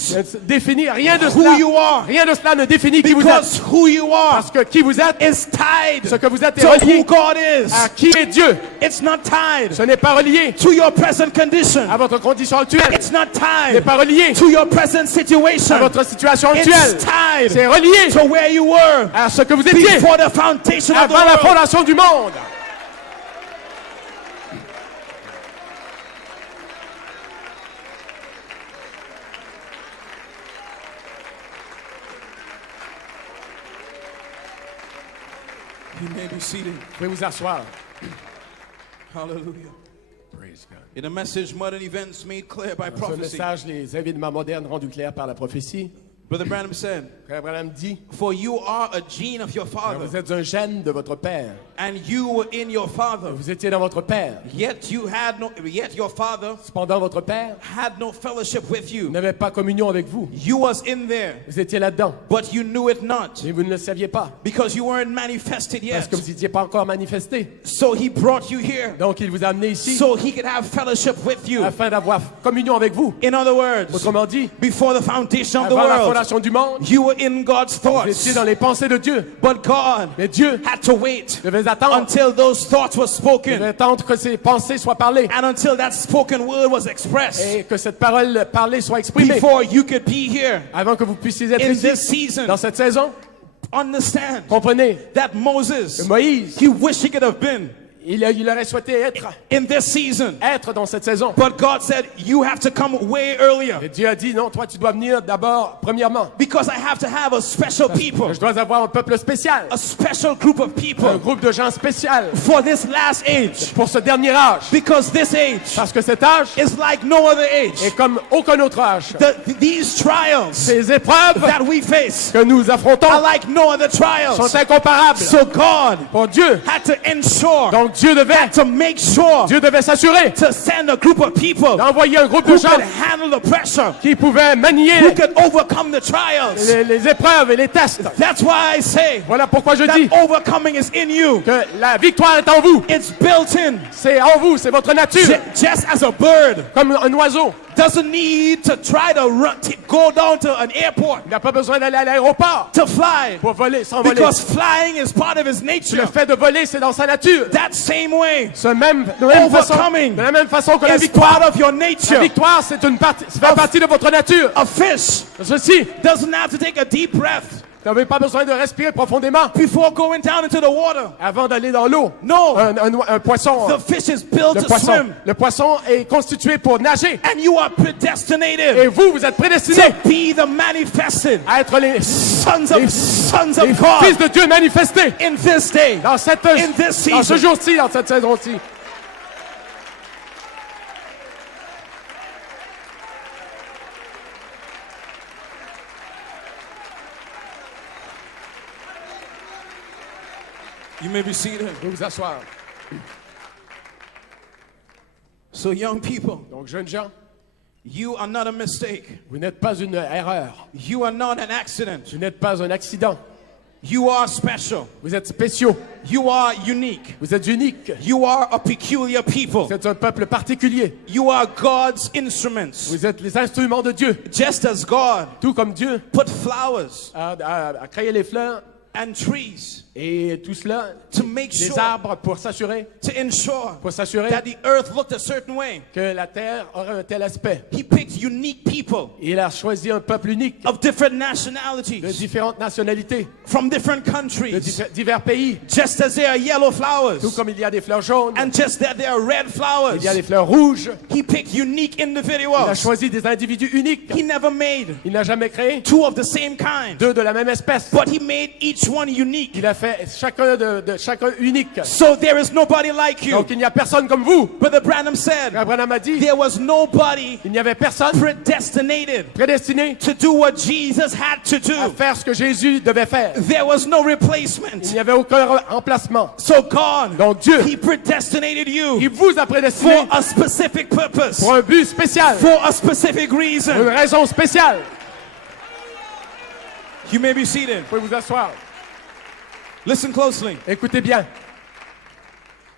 définit rien de who cela. you are, Rien de cela ne définit qui vous êtes. because who you are Parce que qui vous êtes, is tied ce que vous êtes est to who relié God is. à qui est Dieu. It's not tied Ce n'est pas relié to your present condition. à votre condition actuelle. It's not Ce n'est tied pas relié to your present situation. à votre situation It's actuelle. tied C'est relié to where you were à ce que vous étiez before the foundation of the avant la world. fondation du monde. You may be seated. Vous pouvez vous asseoir. Hallelujah. Praise God. In a message, modern events made clear by Dans ce prophecy, message, les événements modernes rendus clairs par la prophétie. Brother Branham said, Frère Branham dit, "For you are a gene of your vous father, êtes un gène de votre père. and you were in your father. Vous étiez dans votre père. Yet your father Cependant, votre père had no fellowship with you. n'avait pas communion avec vous. You was in there, Vous étiez là-dedans, but you knew it not, mais vous ne le saviez pas, because you weren't manifested parce yet. que vous n'étiez pas encore manifesté. So he brought you here, Donc, il vous a amené ici so he could have fellowship with you. afin d'avoir communion avec vous. In other words, Autrement dit, before the foundation of the avant la world, fondation du monde, you were in God's vous thoughts. étiez dans les pensées de Dieu. But God Mais Dieu had to wait devait attendre, until those thoughts were devait spoken, attendre que ces pensées soient parlées and until that spoken word was expressed, et que cette parole parlée soit exprimée before you could be here. avant que vous puissiez être In ici. this season, Dans cette saison, understand comprenez, that Moses, Moïse, he wished he could have been il aurait souhaité in this season. être dans cette saison. But God said, you have to come way earlier, Et Dieu a dit, non, toi tu dois venir d'abord, premièrement. because I have to have a special people, Je dois avoir un peuple spécial, a special group of un people groupe de gens spécial for this last age, pour ce dernier âge. because this age Parce que cet âge is like no other age. est comme aucun autre âge. These trials Ces épreuves that we face que nous affrontons are like no other trials. sont incomparables. So God Pour Dieu, had to ensure, donc Dieu devait s'assurer to send a group of people d'envoyer un groupe de who gens could handle the pressure, qui pouvaient manier who could overcome the trials. les épreuves et les tests. That's why I say Voilà pourquoi je dis that overcoming is in you. que la victoire est en vous. It's built in. C'est en vous, c'est votre nature. Just as a bird Comme un oiseau, doesn't need to try to go down to an airport il n'a pas besoin d'aller à l'aéroport to fly, pour voler, s'envoler. because flying is part of his nature. Le fait de voler, c'est dans sa nature. That same way De la même façon que la is victoire. part of your La nature. victoire, c'est une partie, ça fait partie de votre nature. A fish Ceci, doesn't have to take a deep breath vous n'avez pas besoin de respirer profondément before going down into the water. avant d'aller dans l'eau. No, Un poisson, the fish is built to swim, le poisson est constitué pour nager. and you are Et predestinated vous êtes prédestinés to be the manifested à être les sons les of fils God de Dieu manifestés in this day. dans ce season. jour-ci, dans cette saison-ci. You may be seated. Vous vous asseoir. So young people, Donc, jeunes gens, you are not a mistake. vous n'êtes pas une erreur. You are not an accident. Vous n'êtes pas un accident. You are special. Vous êtes spéciaux. You are unique. Vous êtes uniques. You are a peculiar people. Vous êtes un peuple particulier. You are God's instruments. Vous êtes les instruments de Dieu. Just as God Tout comme Dieu put flowers a créé les fleurs and trees Et tout cela, to make des sure, arbres pour s'assurer to ensure that the earth looked a certain way. que la terre aurait un tel aspect. He picked unique people Il a choisi un peuple unique of different de nationalities, différentes nationalités, from different de countries, divers pays. just as there are yellow Tout flowers, comme il y a des fleurs jaunes, and just that there are red flowers. il y a des fleurs rouges. He picked unique Il a individuals. choisi des individus uniques. He never made Il n'a jamais créé two of the same kind, deux de la même espèce. but he made each one unique. Il a fait chacun de chacun unique. So there is nobody like you. Donc il n'y a personne comme vous. Brother Branham said, Abraham a dit, there was nobody il n'y avait personne predestinated prédestiné to do what Jesus had to à do. faire ce que Jésus devait faire. There was no Il replacement. n'y avait aucun emplacement. So God, Donc Dieu, He predestinated il you vous a prédestiné for a specific purpose, pour un but spécial, for a specific une reason. raison spéciale. You may be seated. Vous pouvez vous asseoir. Listen closely. Écoutez bien.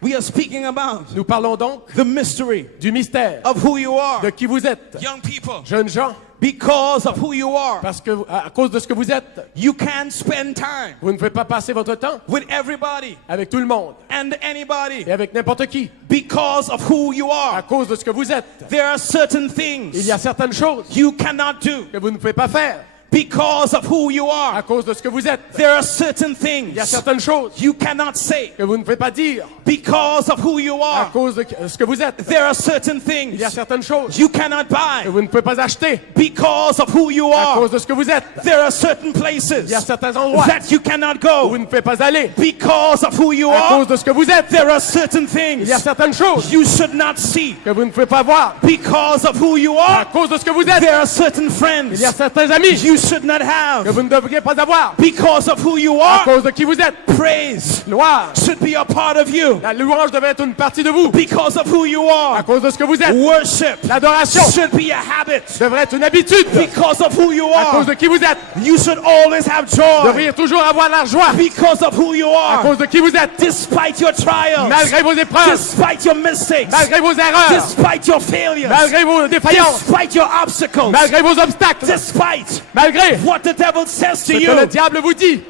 We are speaking about Nous parlons donc the mystery du mystère of who you are, de qui vous êtes, young people. jeunes gens, Because of who you are, parce que à cause de ce que vous êtes, you can spend time vous ne pouvez pas passer votre temps with everybody avec tout le monde and anybody. et avec n'importe qui. Because of who you À are, cause de ce que vous êtes, there are certain il things y a certaines choses you cannot do. que vous ne pouvez pas faire. Because of who you À are, cause de ce que vous êtes, there are certain il y a things certaines choses you cannot say. que vous ne pouvez pas dire. Because of who you À are, cause de ce que vous êtes, there are certain il y a things certaines choses you cannot que buy. vous ne pouvez pas acheter. Because of who you À are, cause de ce que vous êtes, there are certain il y a places certains endroits that you cannot où vous go. ne pouvez pas aller. Because of who you À are, cause de ce que vous êtes, there are certain il things y a certaines choses you should not see. que vous ne pouvez pas voir. Because of who you À are, cause de ce que vous êtes, there are certain il friends y a certains amis you should not que have. vous ne devriez pas avoir. Because of who you À are, cause de qui vous êtes, praise gloire, should be a part of you. la louange devrait être une partie de vous. Because of who you À are, cause de ce que vous êtes, worship l'adoration should be a habit. devrait être une habitude. Because of who you À cause are, de qui vous êtes, you should always have vous joy. devriez toujours avoir la joie. Because of who you À are, cause de qui vous êtes, despite your trials, malgré vos épreuves, despite your mistakes, malgré vos erreurs, despite your failures, malgré vos défaillances, despite your obstacles, malgré vos obstacles, despite malgré what the devil says ce to que le you. diable vous dit.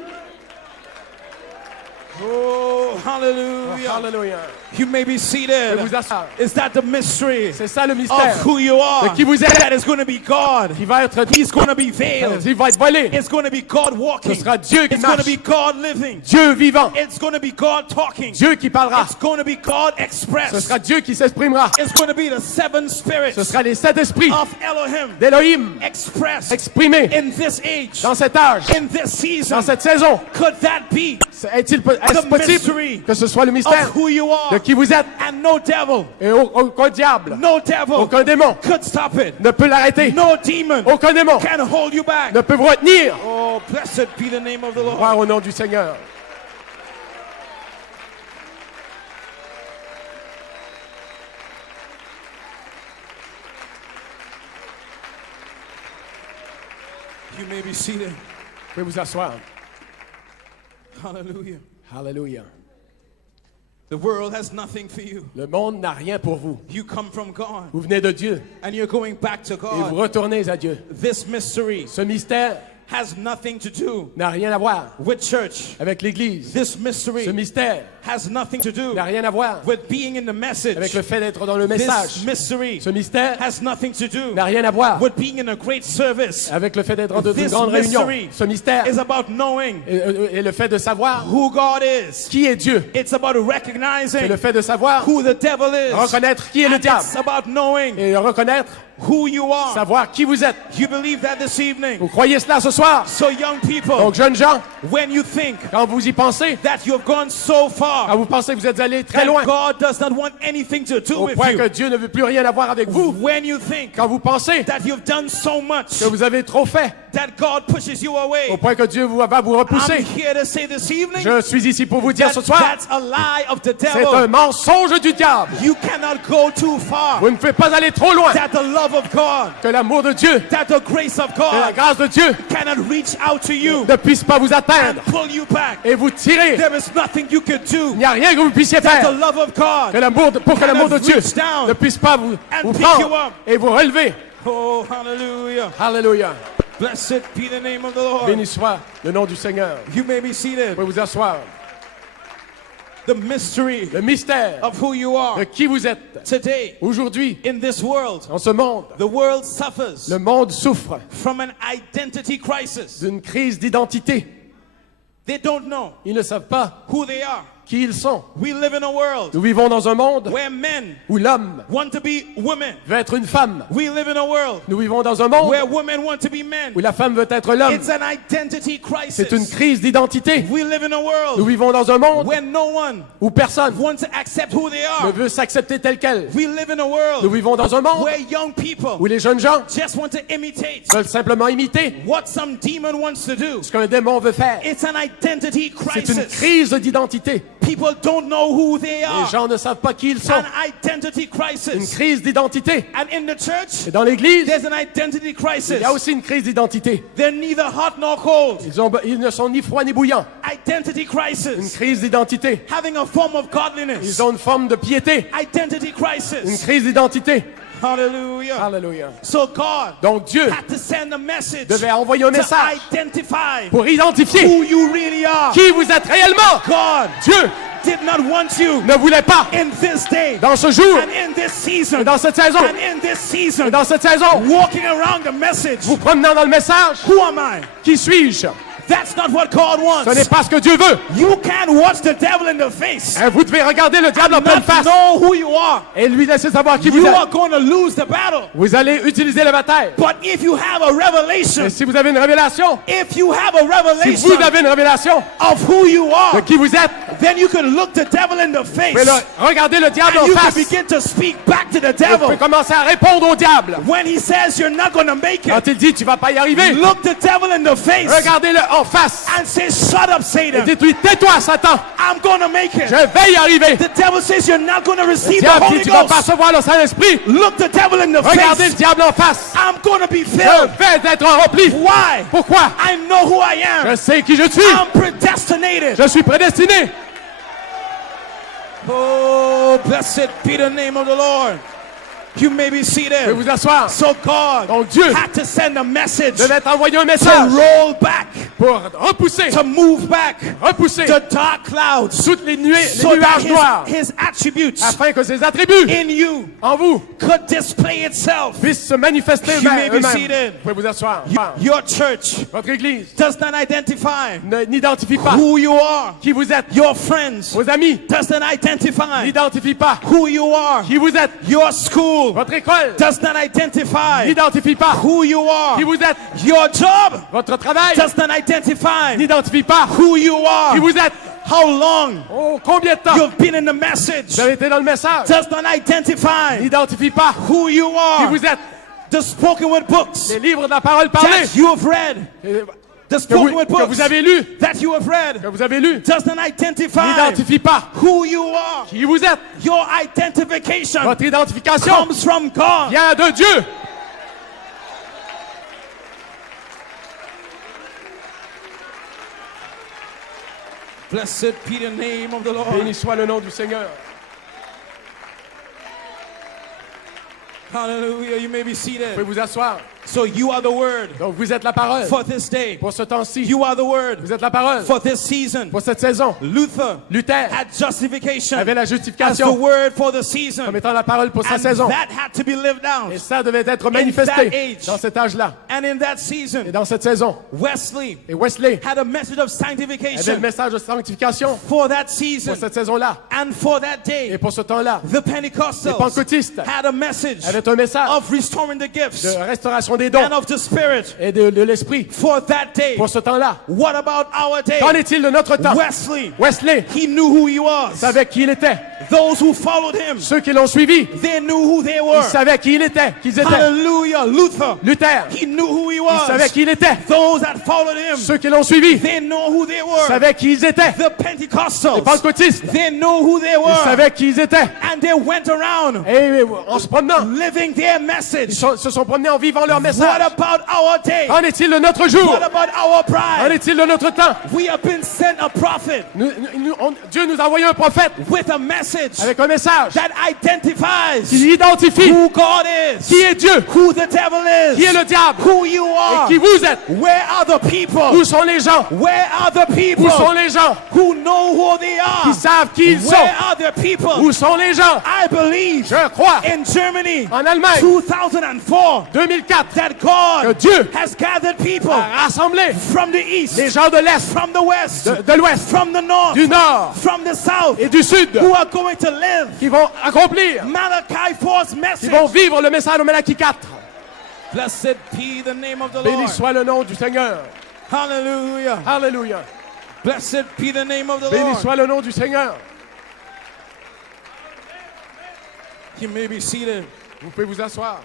Oh, hallelujah. Alléluia. You may be seated. Vous asseoir. Is that the mystery C'est ça le mystère. of who you are? De qui vous êtes. That is going to be God. Qui va être, He's going to be veiled. il va être volé. It's going to be God walking. Ce sera Dieu qui It's going to marche. be God living. Dieu vivant. It's going to be God talking. Dieu qui parlera. It's going to be God Ce expressed. sera Dieu qui s'exprimera. It's going to be the seven spirits Ce sera les sept esprits of Elohim d'Élohim expressed exprimés in this age, dans cet âge, in this season. dans cette saison. Could that be Est-ce the possible mystery que ce soit le of mystère who you de are? qui vous êtes And no devil, et aucun diable, no devil aucun démon could stop it. ne peut l'arrêter. No demon Aucun démon can hold you back. ne peut vous retenir. Oh, blessed be the name of the Lord. Gloire au nom du Seigneur. You may be seated. Vous pouvez vous asseoir. Hallelujah. Alléluia. The world has nothing for you. Le monde n'a rien pour vous. You come from God Vous venez de Dieu and you're going back to et vous God. retournez à Dieu. This mystery Ce mystère has nothing to do n'a rien à voir with church. avec l'Église. This Ce mystery mystère has nothing to do n'a rien à voir with being in the avec message. le fait d'être dans le This message. mystery Ce mystère has nothing to do n'a rien à voir with being in a great service. avec le fait d'être dans une This grande réunion. mystery Ce mystère is about knowing et le fait de savoir who God is. qui est Dieu. It's about C'est recognizing le fait de savoir who the devil is. reconnaître qui est le And diable it's about knowing et reconnaître, who you are. savoir qui vous êtes. You believe that this evening? Vous croyez cela ce soir? So young people, Donc jeunes gens, when you think quand vous y pensez, that you have gone so quand far, vous pensez que vous êtes allé très that loin, God does not want anything to do au with point que you, Dieu ne veut plus rien avoir avec vous, when you think quand vous pensez that you've done so much que vous avez trop fait, that God pushes you au away, point que Dieu va vous I'm repousser, here to say this evening je suis ici pour vous dire that ce soir, that's a lie of the c'est un devil. mensonge du diable. You cannot go too far. Vous ne pouvez pas aller trop loin, That the love of God, que l'amour de Dieu that the grace of et la God grâce de Dieu cannot reach out to you ne puissent pas vous and atteindre pull you back. et vous tirer. There is nothing you can do Il n'y a rien que vous puissiez that the faire love of God. pour que l'amour de Dieu reach down ne puisse pas vous and pick you prendre up. et vous relever. Oh, hallelujah. Alléluia. Blessed be the name of the Lord. Béni soit le nom du Seigneur. You may be seated. Vous pouvez vous asseoir. the mystery le mystère of who you are. de qui vous êtes. Today, Aujourd'hui, in this world, dans ce monde, the world suffers le monde souffre from an identity crisis. d'une crise d'identité. They don't know Ils ne savent pas who they are. qui ils sont. We live in a world Nous vivons dans un monde where men où l'homme want to be women. veut être une femme. We live in a world Nous vivons dans un monde where women want to be men. où la femme veut être l'homme. It's an identity C'est une crisis. crise d'identité. We live in a Nous world vivons dans un monde where no one où personne wants to accept who they ne are. veut s'accepter tel quel. We live in a Nous world vivons dans un monde where young people où les jeunes gens just want to imitate veulent simplement imiter what some demon wants to do. ce qu'un démon veut faire. It's an identity C'est une crisis. crise d'identité. People don't know who they Les are. gens ne savent pas qui ils sont. An identity Une crisis. crise d'identité. And in the church, Et dans l'Église, there's an identity crisis. il y a aussi une crise d'identité. They're neither hot nor cold. Ils ne sont ni froids ni bouillants. Identity Une crisis. crise d'identité. Having a form of Ils godliness. ont une forme de piété. Identity Une crisis. crise d'identité. Hallelujah. Alléluia. So God Donc Dieu had to send a message devait envoyer un to message identify pour identifier who you really are. qui vous êtes réellement. God Dieu did not want you ne voulait pas, in this day dans ce jour, and in this et season dans cette saison, and in this et season dans cette saison, walking around the message. vous promenant dans le message, Who am I? qui suis-je? That's not what God Ce n'est wants. pas ce que Dieu veut. You can't watch the devil in the face Et vous devez regarder le diable en and pleine not face know who you are. et lui laisser savoir qui vous You êtes. are going to lose the battle. Vous allez utiliser la bataille. But if you have a revelation, Et si vous avez une révélation, if you have a si revelation vous avez une révélation of who you de are, qui vous êtes, then you can look the devil in the vous face pouvez regarder le diable and en you can face. begin to speak back to the Vous pouvez devil. commencer à répondre au diable. When he says you're not going to make Quand it, il dit tu vas pas y arriver, look the devil in the face regardez-le en face and say, shut up, et Satan. dites-lui tais-toi Satan, I'm going to make je it. vais y arriver. The devil says you're not going to Le receive the diable dit Holy tu vas pas Ghost. recevoir le Saint-Esprit. Look the devil in the Regardez le face. diable en face. I'm going to be Je filled. vais être rempli. Why? Pourquoi? I know who I Je am. sais qui je suis. I'm predestinated. Je suis prédestiné. Oh, blessed be the name of the Lord. You may be Je vais seated. vous asseoir. So God Donc Dieu had to send a message devait envoyer un to message roll back, pour repousser, to move back repousser the dark clouds toutes les so that nuages noirs his attributes afin que ses attributs in you en vous could display itself. puissent se manifester You may be eux-mêmes. seated. Vous pouvez vous asseoir. Your church Votre église does not identify n'identifie pas who you are. qui vous êtes. Your friends Vos amis does not identify n'identifient pas who you are. qui vous êtes. Your school Votre école does not identify n'identifie pas who you are. qui vous êtes. Your job Votre travail does not identify n'identifie pas who you are. qui vous êtes. How long Oh, combien de temps you've been in the message vous avez été dans le message does not identify n'identifie pas who you qui are. vous êtes. The spoken word books Les livres de la parole parlée that you have read, the spoken word que books vous avez lus, that you have read que vous avez lus, does not identify n'identifie pas who you are. qui vous êtes. Your identification Votre identification comes from God. vient de Dieu. Blessed be the name of the Lord. Béni soit le nom du Seigneur. Hallelujah. You may be Vous seated. pouvez vous asseoir. So you are the word Donc vous êtes la parole for this day. pour ce temps-ci. You are the word Vous êtes la parole for this season. pour cette saison. Luther Luther had justification avait la as the justification word for the comme season. étant la parole pour sa And saison. that had to be lived out. Et ça devait être that manifesté age. dans cet âge-là. And in that Et season, dans cette saison. Wesley Et Wesley had a message of avait le sanctification message de sanctification for that pour season. cette saison-là. And for that Et day, pour ce temps-là, the Pentecostals les pentecôtistes had a message avaient un message of restoring the gifts de restauration des dons and of the Spirit et de l'esprit for that day. pour ce temps-là. What about our day? Qu'en est-il de notre temps? Wesley, Wesley he knew who he was. savait qui il était. Those who followed him, Ceux qui l'ont suivi, they knew who they ils were. savaient qui il était, qu'ils étaient. Hallelujah. Luther, Luther, he knew who he ils savaient was. qui il était. Those that followed him, Ceux qui l'ont suivi, they know who they were. savaient qui ils étaient. The Pentecostals, Les pentecôtistes, they know who they ils were. savaient qui ils étaient. And they went around Et en se promenant, living their ils message. se sont promenés en vivant leur message? What about our day? Qu'en est-il de notre jour? What about our Qu'en pride? est-il de notre temps? We have been sent a prophet Dieu nous a envoyé un prophète with a message avec un message that identifies qui identifie who God is, qui est Dieu, who the devil qui est is, le diable who you et are. qui vous êtes. Where are the people? Où sont les gens? Where are the Où people sont les gens who know who they qui are? savent qui ils Where sont? are the people? Où sont les gens? I believe Je crois in Germany en Allemagne 2004 2004 that que God Dieu has gathered people a rassemblé from the east, les gens de l'Est, from the west, de l'Ouest, from the north, du Nord from the south, et du Sud who are going to live qui vont accomplir, Malachi 4's qui message. vont vivre le message de Malachie 4. Blessed be the name of the Béni Lord. soit le nom du Seigneur. Hallelujah. Alléluia. Blessed be the name of the Béni Lord. soit le nom du Seigneur. You may be seated. Vous pouvez vous asseoir.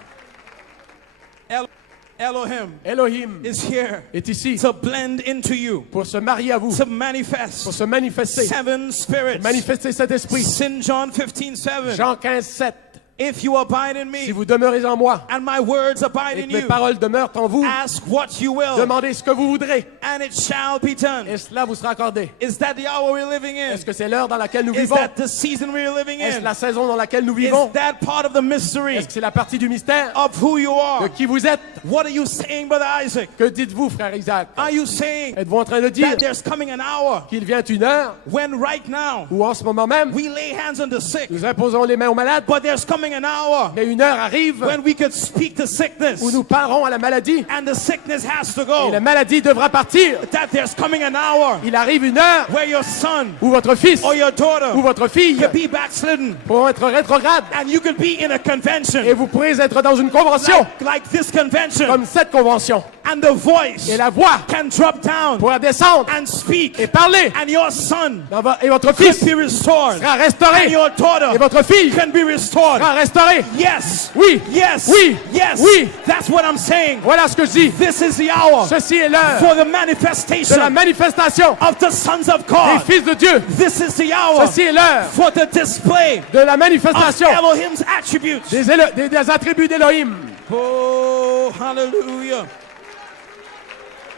Elohim Elohim is here est ici to blend into you, pour se marier à vous, to pour manifest se manifester, seven spirits. manifester cet esprit. St. John 15:7. Jean 15, 7. If you abide in Si me vous demeurez en moi and my words abide et in que mes you, paroles demeurent en vous, ask what you will, demandez ce que vous voudrez and it shall be done. et cela vous sera accordé. Is that the hour we're living in? Est-ce que c'est l'heure dans laquelle nous Is vivons? that the season we're living Est-ce in? la saison dans laquelle nous Is vivons? that part of the mystery Est-ce que c'est la partie du mystère of who you de are? qui vous êtes? What are you saying, Brother Isaac? Que dites-vous, frère Isaac? Are you saying Êtes-vous en train de dire that there's coming an hour qu'il vient une heure when right now où en ce moment même, we lay hands on the sick, nous imposons les mains aux malades, but there's coming an hour mais une heure arrive when we could speak to sickness où nous parlerons à la maladie and the sickness has to et go? la maladie devra partir. That there's coming an hour Il arrive une heure where your son où votre fils or your daughter ou votre fille could be backslidden pourront être rétrogrades and you could be in a convention et vous pourrez être dans une convention like this convention, comme cette convention and the voice et la voix can drop down pourra descendre and speak, et parler and your son et votre could fils be restored sera and restauré your et daughter votre fille can be restored. sera restaurée. Yes, Oui, yes, oui, yes, oui. that's what I'm saying. Voilà ce que je dis. This is the hour Ceci est l'heure for the de la manifestation manifestation of the sons of des God. fils de Dieu. This is the hour Ceci est l'heure for the display de la of manifestation Elohim's attributes. des attributs d'Élohim. Oh, hallelujah.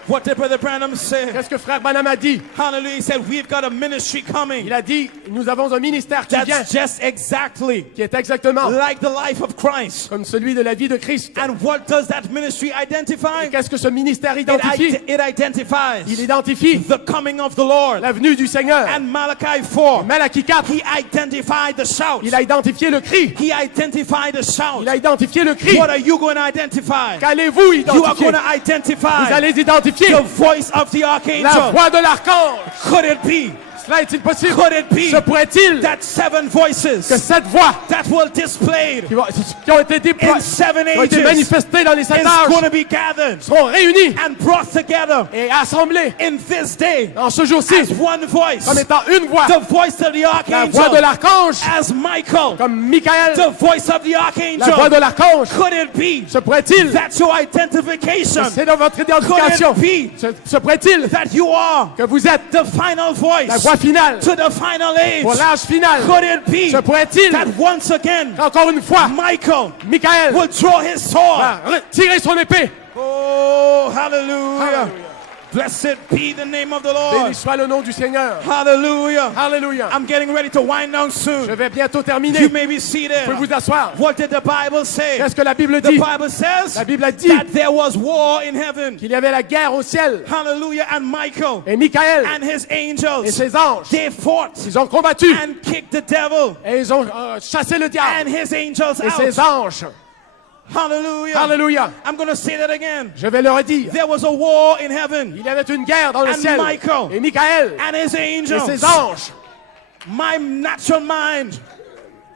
What did Brother Branham say? Qu'est-ce que frère Branham a dit? Hallelujah. He said, we've got a ministry coming. Il a dit, nous avons un ministère qui vient, That's just exactly qui est exactement like the life of Christ. comme celui de la vie de Christ. And what does that ministry identify? Et qu'est-ce que ce ministère It identifie? Il identifies identifie the coming of the Lord. la venue du Seigneur. And Malachi 4, Malachie 4, he identified the shout. il a identifié le cri. He identified the shout. Il a identifié le cri. What are you going to identify? Qu'allez-vous You are identifier? going to identify Vous allez identifier the voice of the la archangel. voix de l'archange. Could it be? Cela est-il possible? Could it be Se pourrait-il that seven que voices cette voix that will displayed qui ont été in déployées, seven qui ont été ages manifestées dans les sept is going âges, to be gathered seront réunies and brought together et assemblées in this day en ce jour-ci as one voice? comme étant une voix. The voice of the La voix de archangel l'archange, as Michael. comme Michael, The voice of the la voix archangel. de l'archange. Could it be Se pourrait-il, that your identification, c'est dans votre identification, Could it be se pourrait-il that you are que vous êtes the final voice la voix finale to the final age? pour l'âge final? Could it be Se pourrait-il that once again qu'encore une fois, Michael Michael will draw his sword? va tirer son épée? Oh, hallelujah. Hallelujah. Blessed be the name of the Béni Lord. soit le nom du Seigneur. Hallelujah. Alléluia. I'm getting ready to wind down Je soon. vais bientôt terminer. You Vous may be seated. pouvez vous asseoir. What did the Bible say? Qu'est-ce que la Bible The dit? Bible says La Bible a dit that there was war in heaven. qu'il y avait la guerre au ciel. Hallelujah. And Michael Et Michael and his et angels, ses anges, they fought ils ont combattu and kicked the devil et ils ont chassé le and diable his angels et ses out. anges. Hallelujah. Alléluia. I'm going to say that again. Je vais le redire. There was a war in heaven Il y avait une guerre dans le And ciel. Michael. Et Michael and his et angels. ses anges. My natural mind,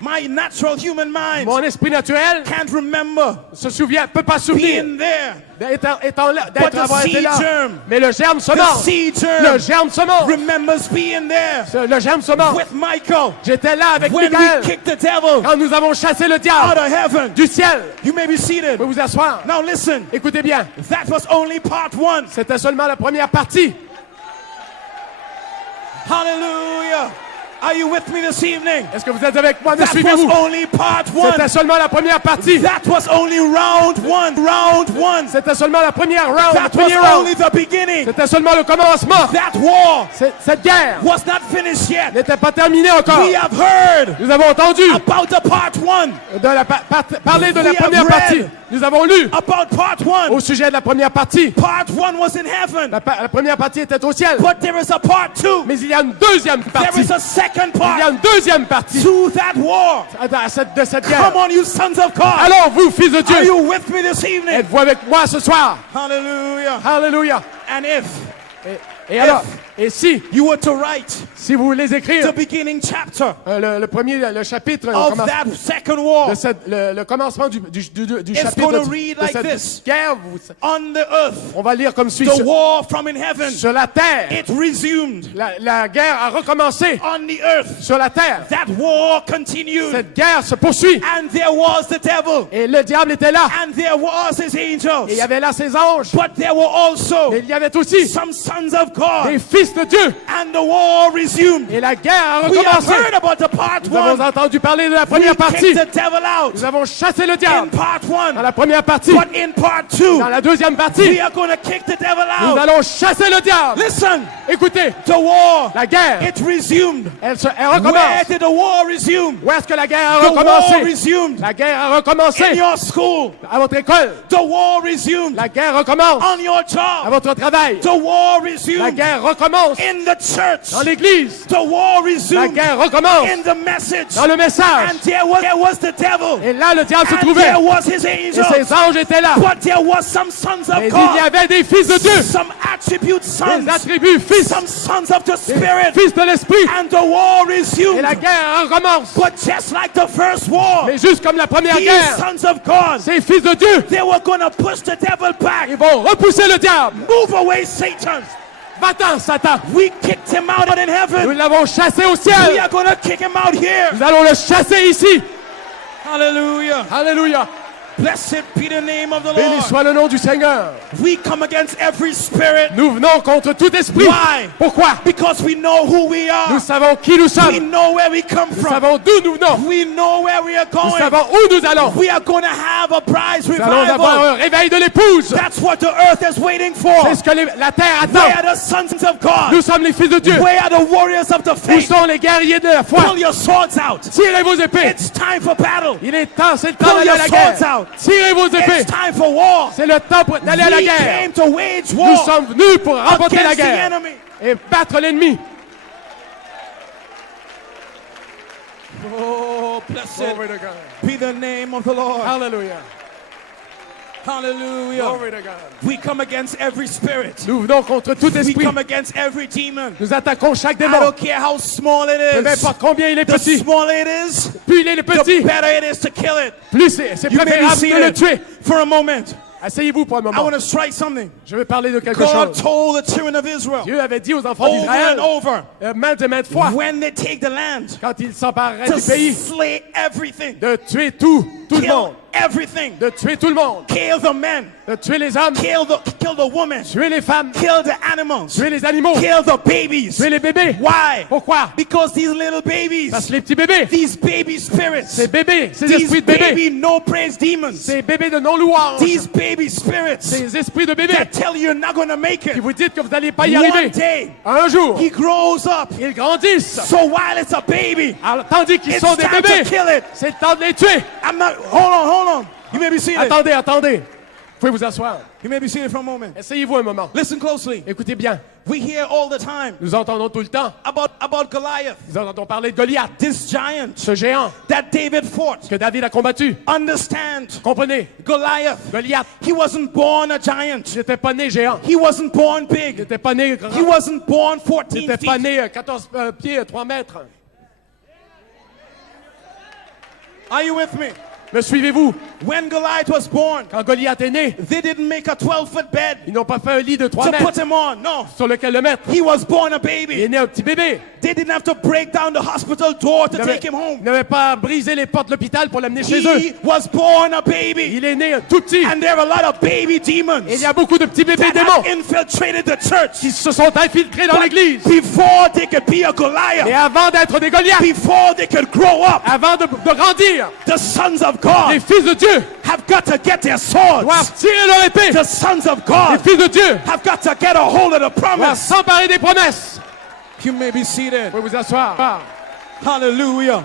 my natural human mind Mon esprit naturel can't remember se souvient, peut pas se souvenir being there. But the avoir été seed là. germ, Mais le germe se the mange. seed Le germ germe se mange. remembers being there Le germe se mange. with Michael J'étais là avec when Michael we kicked the devil quand nous avons chassé le out diable of heaven. du ciel. You may be Vous seated. pouvez vous asseoir. Now listen, Écoutez bien, that was only part one. c'était seulement la première partie. Hallelujah. Are you with me this evening? Est-ce que vous êtes avec moi? Me That was suivez-vous? only part one. C'était seulement la première partie. That was only round one. Round one. C'était seulement la première round, le That premier was round. only the beginning. C'était seulement le commencement. That war Cette guerre was not finished yet. n'était pas terminée encore. We have heard Nous avons entendu about the part one. parler de la We have première read partie. Nous avons lu About part one. au sujet de la première partie. Part one was in heaven. La première partie était au ciel. But there is a part two. Mais il y a une deuxième There partie. is a second Il y a part une deuxième partie to that war. de cette guerre. Come on, you sons of God. Alors vous, fils de Are Dieu, you with me this evening? êtes-vous avec moi ce soir? Hallelujah. Alléluia. And if Et alors, et si you were to write vous voulez écrire the beginning chapter le chapitre, of that second war le commencement du It's chapitre gonna de read like cette this. guerre, on the earth, on va lire comme suit. the war from in heaven, Sur la terre, it resumed. la guerre a recommencé. On the earth, Sur la terre, that war continued. cette guerre se poursuit. And there was the devil. Et le diable était là. And there was his angels. Et il y avait là ses anges. But there were also Mais il y avait aussi some sons of God. des fils de Dieu. And the war resumed. Et la guerre a We have recommencé. heard about the part Nous avons one. entendu parler de la We première partie. kicked the devil out Nous avons chassé le in diable part one. dans la première partie. But in part two, Dans la deuxième we partie, are going to kick the devil nous out. allons chasser le diable. Listen, Écoutez, the war, la guerre, it resumed. elle Where recommence. did the war resume? Où est-ce que la guerre a The war recommencé? resumed La guerre a in recommencé your school. à votre école. The war resumed La guerre recommence on your à job. votre travail. The war La resumed guerre recommence in the church. dans l'église. The war La resumed guerre recommence in the message. dans le message. And there was the devil. Et là, le diable se And trouvait. there was his Et ses angels. anges étaient là. But there was some sons of Mais il y God. avait des fils de Dieu. Some attribute sons. Des attributs fils. Some sons of the Des Spirit. fils de l'esprit. And the war Et resumed. la guerre recommence. But just like the first war, Mais juste comme la première these guerre, sons of God, ces fils de Dieu, they were going to push the devil back. ils vont repousser le diable. Move away, Satan. Va-t'en, Satan. We kicked him out in Nous heaven. l'avons chassé au We ciel. are going to kick him out here. Nous allons le chasser ici. Hallelujah. Alléluia. Blessed be the name of the Béni Lord. soit le nom du Seigneur. We come against every spirit. Nous venons contre tout esprit. Why? Pourquoi? Because we know who we are. Nous savons qui nous We sommes. know where we come Nous from. savons d'où nous venons. We know where we are Nous going. savons où nous allons. We are going to have a prize Nous allons avoir revival. un réveil de l'épouse. That's what the earth is waiting for. C'est ce que la terre Where attend. are the sons of God? Nous sommes les fils de Dieu. Where are the warriors of the Où faith? sont les guerriers de la foi? Pull your swords out. Tirez vos épées. It's time for battle. Il est temps, c'est le temps Pull d'aller your à la swords guerre. out. Tirez vos épées. It's time for war. C'est le temps d'aller à la We guerre. came to wage Nous war sommes venus pour remporter la against the guerre enemy. et battre l'ennemi. Oh, blessed be the name of the Lord. Hallelujah. Hallelujah. Glory to God. We come against every spirit. Nous venons contre tout We esprit. come against every demon. Nous attaquons chaque I démon. don't care how small it Peu is. importe combien il est The petit. smaller it is, Plus il est the petit, better it is to kill it. plus c'est You may be préférable de le seated tuer. for a moment. Asseyez-vous pour un I moment. want to strike something. Je vais parler de quelque God chose. told the children of Israel Dieu avait dit aux enfants over and d'Israël, over, maintes et maintes fois, when they take the land, quand ils s'empareraient to du pays, slay everything, de tuer tout le monde, kill everything, de tuer tout le monde, kill the men, de tuer les hommes, kill the women, tuer les femmes, kill the animals, tuer les animaux, kill the babies. tuer les bébés. Why? Pourquoi? Because these little babies, Parce que les petits bébés, these baby spirits, ces bébés, ces these esprits de bébés, baby no praise demons, ces bébés de non-louange, these baby spirits ces esprits de bébés that tell you you're not going to make qui it. vous dites que vous n'allez pas y One arriver. day, Un jour, he grows up. ils grandissent. So while it's a baby, Alors, tandis qu'ils it's sont des time bébés, to kill it. c'est le temps de les tuer. I'm not. Hold on. You may be seated. Attendez, attendez. Vous pouvez vous asseoir. You may be seated for a moment. Asseyez-vous un moment. Listen closely. Écoutez bien. We hear all the time Nous entendons tout le temps. about Goliath, Nous entendons parler de Goliath, this giant ce géant that David fought. que David a combattu. Understand, Comprenez, Goliath. Goliath, He wasn't born a giant. il n'était pas né géant. He wasn't born Il big. n'était pas né grand. He wasn't born Il 14 n'était pas feet. né 14 pieds, 3 mètres. Are you with me? Me suivez-vous? When Goliath was born, Quand Goliath est né, they didn't make a 12-foot bed ils n'ont pas fait un lit de 3 to mètres put him on. No. sur lequel le mettre. He was born a Il est baby. né un petit bébé. They didn't have to break down the hospital door to Ils take him home. n'avaient pas brisé les portes de l'hôpital pour l'amener chez eux. He was born a baby. Il est né tout petit. And there are a lot of baby demons Et il y a beaucoup de petits bébés that démons have infiltrated the church. qui se sont infiltrés dans l'église. Before they could be a Et Goliath, avant d'être des Goliaths, before they could grow up, avant de grandir, the sons of les God fils de Dieu have got to get their swords. doivent tirer leur épée. The sons of Les God fils de Dieu have got to get a hold of the doivent promise. s'emparer des promesses. You may be seated. Vous pouvez vous asseoir. Hallelujah.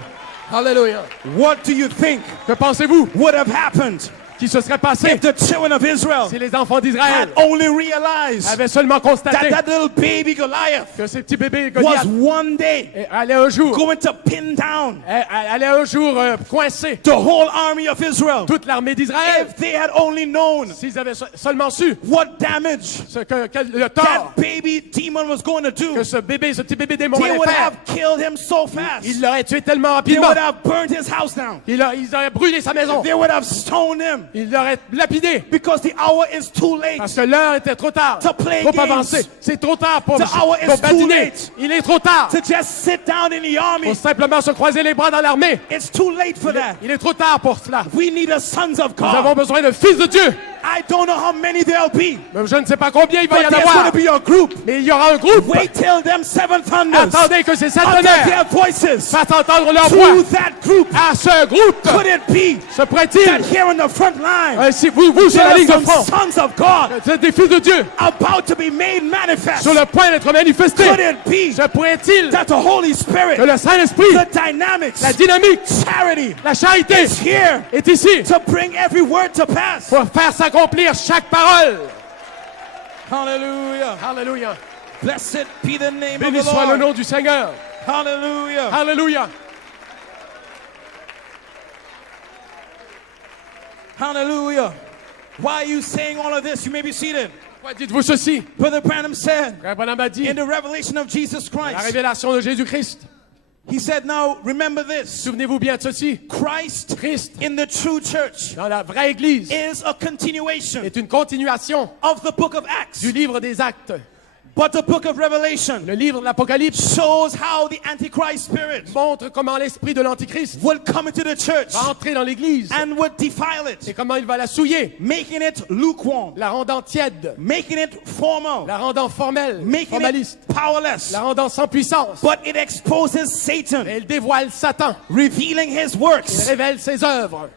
Alléluia. What do you think Que pensez-vous would have happened qui se serait passé if the children of Israel si les enfants d'Israël had only realized avaient seulement constaté that little baby Goliath que ces petits bébés was Goliath one day allaient un jour, going to pin down coincer the whole army of Israel? toute l'armée d'Israël? If they had only known S'ils avaient seulement su what damage ce que le tort that baby demon was going to do, que ce petit bébé démon they allait would faire, have killed him so fast. ils l'auraient tué tellement They rapidement. would have burned his house down. Ils auraient brûlé sa maison. They would have stoned him Ils l'auraient lapidé. because the hour is too late. Parce que l'heure était trop tard. To play Trop games. avancé. C'est trop tard pour The hour is too badiner. late. Il est trop tard To just sit down in the army, pour simplement se croiser les bras dans l'armée. it's too late for that. Il est trop tard pour cela. We need a sons of Nous avons God. besoin de fils de Dieu. I don't know how many there'll be, Même je ne sais pas combien il va y but en there's going avoir. to be a group. Mais il y aura un groupe. Wait till them seven thunders Attendez que ces sept utter tonnerres their voices fassent entendre leur through voix that group. à ce groupe. Could it be Se pourrait-il, that here in the front line, si vous sur there la are ligne de some front, sons of God vous êtes des fils de Dieu about to be made manifest? sur le point d'être manifestés? Could it be Se pourrait-il that the Holy Spirit, que le Saint-Esprit, the dynamics, la dynamique, charity la charité is here est ici to bring every word to pass? pour faire s'accomplir chaque parole? Hallelujah. Alléluia. Blessed be the name Béni of the soit le Lord. nom du Seigneur. Hallelujah. Alléluia. Hallelujah. Why are you saying all of this? You may be seated. Pourquoi dites-vous ceci? Brother Branham said Frère Branham a dit, in the revelation of Jesus la Christ, révélation de Jésus-Christ. he said, now remember this. Souvenez-vous bien de ceci. Christ Christ, in the true church dans la vraie Église, is a continuation est une continuation of the book of Acts. du livre des Actes. But the book of Revelation Le livre de l'Apocalypse shows how the Antichrist spirit montre comment l'esprit de l'Antichrist will come into the church va entrer dans l'Église and would defile et it, comment il va la souiller, making it lukewarm, la rendant tiède, making it formal, la rendant formelle, making formaliste, it powerless. la rendant sans puissance. But it exposes Satan, Elle dévoile Satan, revealing his elle works. révèle ses œuvres.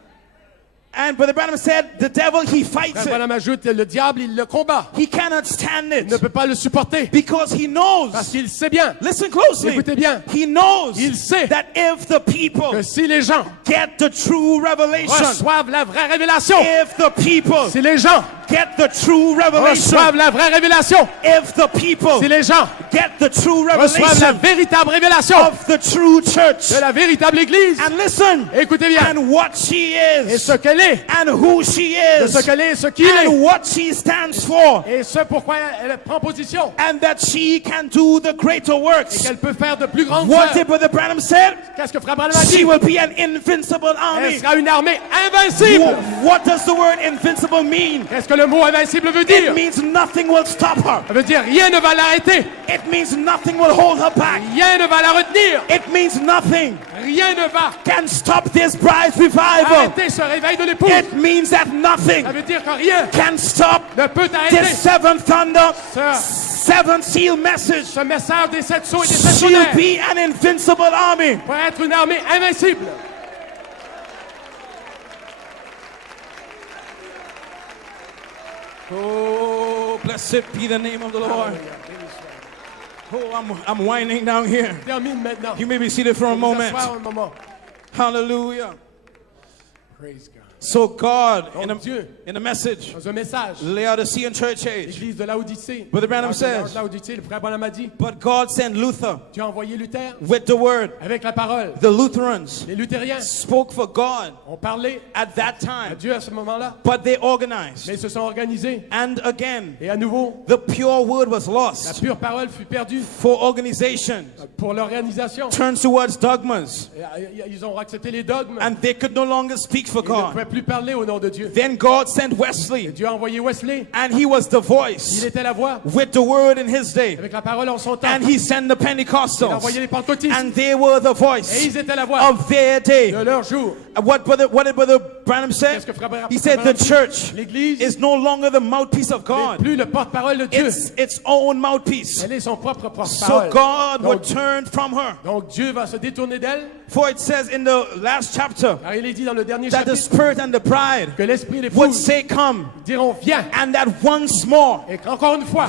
And Brother Branham said, the devil, he fights Frère it. Branham ajoute, le diable, il le combat. He cannot stand Il ne it peut pas le supporter because he knows. parce qu'il sait bien, Listen closely. écoutez bien, He knows il sait that if the people que si les gens get the true revelation, reçoivent la vraie révélation, if the people si les gens get the true revelation, reçoivent la vraie révélation, if the people si les gens get the true reçoivent la revelation véritable révélation of the true church, de la véritable Église, and listen, écoutez bien, and what she et is, ce qu'elle est, and who she de ce is, qu'elle est, ce qu'il est, and what she stands for, et ce pourquoi elle prend position, and that she can do the greater et works. qu'elle peut faire de plus grandes What œuvres. did Brother Branham say? Qu'est-ce que Frère Branham a She dit? will be an invincible Elle army. sera une armée invincible. What does the word invincible mean? Qu'est-ce que le mot invincible veut It dire? means nothing will stop her. Ça veut dire rien ne va l'arrêter, It means nothing will hold her back. rien ne va la retenir, It means nothing rien ne va can stop this bride's revival. arrêter ce réveil de l'épouse. It means that nothing Ça veut dire que rien can stop ne peut arrêter this seventh thunder, ce, seventh seal message. ce message des 7 sceaux et des 7 She'll tonnerres be an invincible army. pour être une armée invincible. Oh, blessed be the name of the Lord. Oh, I'm winding down here. Termine maintenant. You may be seated for a Vous moment. asseoir un moment. Hallelujah. Praise God. So God, Donc Dieu, in a message, dans un message, Laodicean church age, l'église de Laodicée, Brother Branham dans l'église says, de Laodicée, le frère Branham a dit, but God sent Luther Dieu a envoyé Luther with the word. avec la parole. The Lutherans Les luthériens spoke for God ont parlé at that à time, Dieu à ce moment-là, but they organized. mais ils se sont organisés. And again, Et à nouveau, the pure word was la lost. pure parole fut perdue For organization pour l'organisation. turns towards dogmas, Ils ont accepté les dogmes and they could no longer speak for et ne God. pouvaient plus parler au nom de Dieu. Then God sent Wesley, Dieu a envoyé Wesley. and he was the Il voice était la voix with the word in his day. avec la parole en son temps. And he sent the Il a Pentecostals, envoyé les pentecôtistes. and they were the Et voice ils étaient la voix of their day. de leur jour. What did Brother Branham say? Qu'est-ce que Frère Branham- He said the church L'Église is no longer the mouthpiece of n'est God. plus le porte-parole de Dieu. It's its own mouthpiece. Elle est son propre So porte-parole. God would Donc, turn from her. donc Dieu va se détourner d'elle. For it says in the last chapter Car il est dit dans le dernier that the chapitre Spirit and the bride que l'esprit et would l'épouse say, come, diront viens. and that once more, Et qu'encore une fois,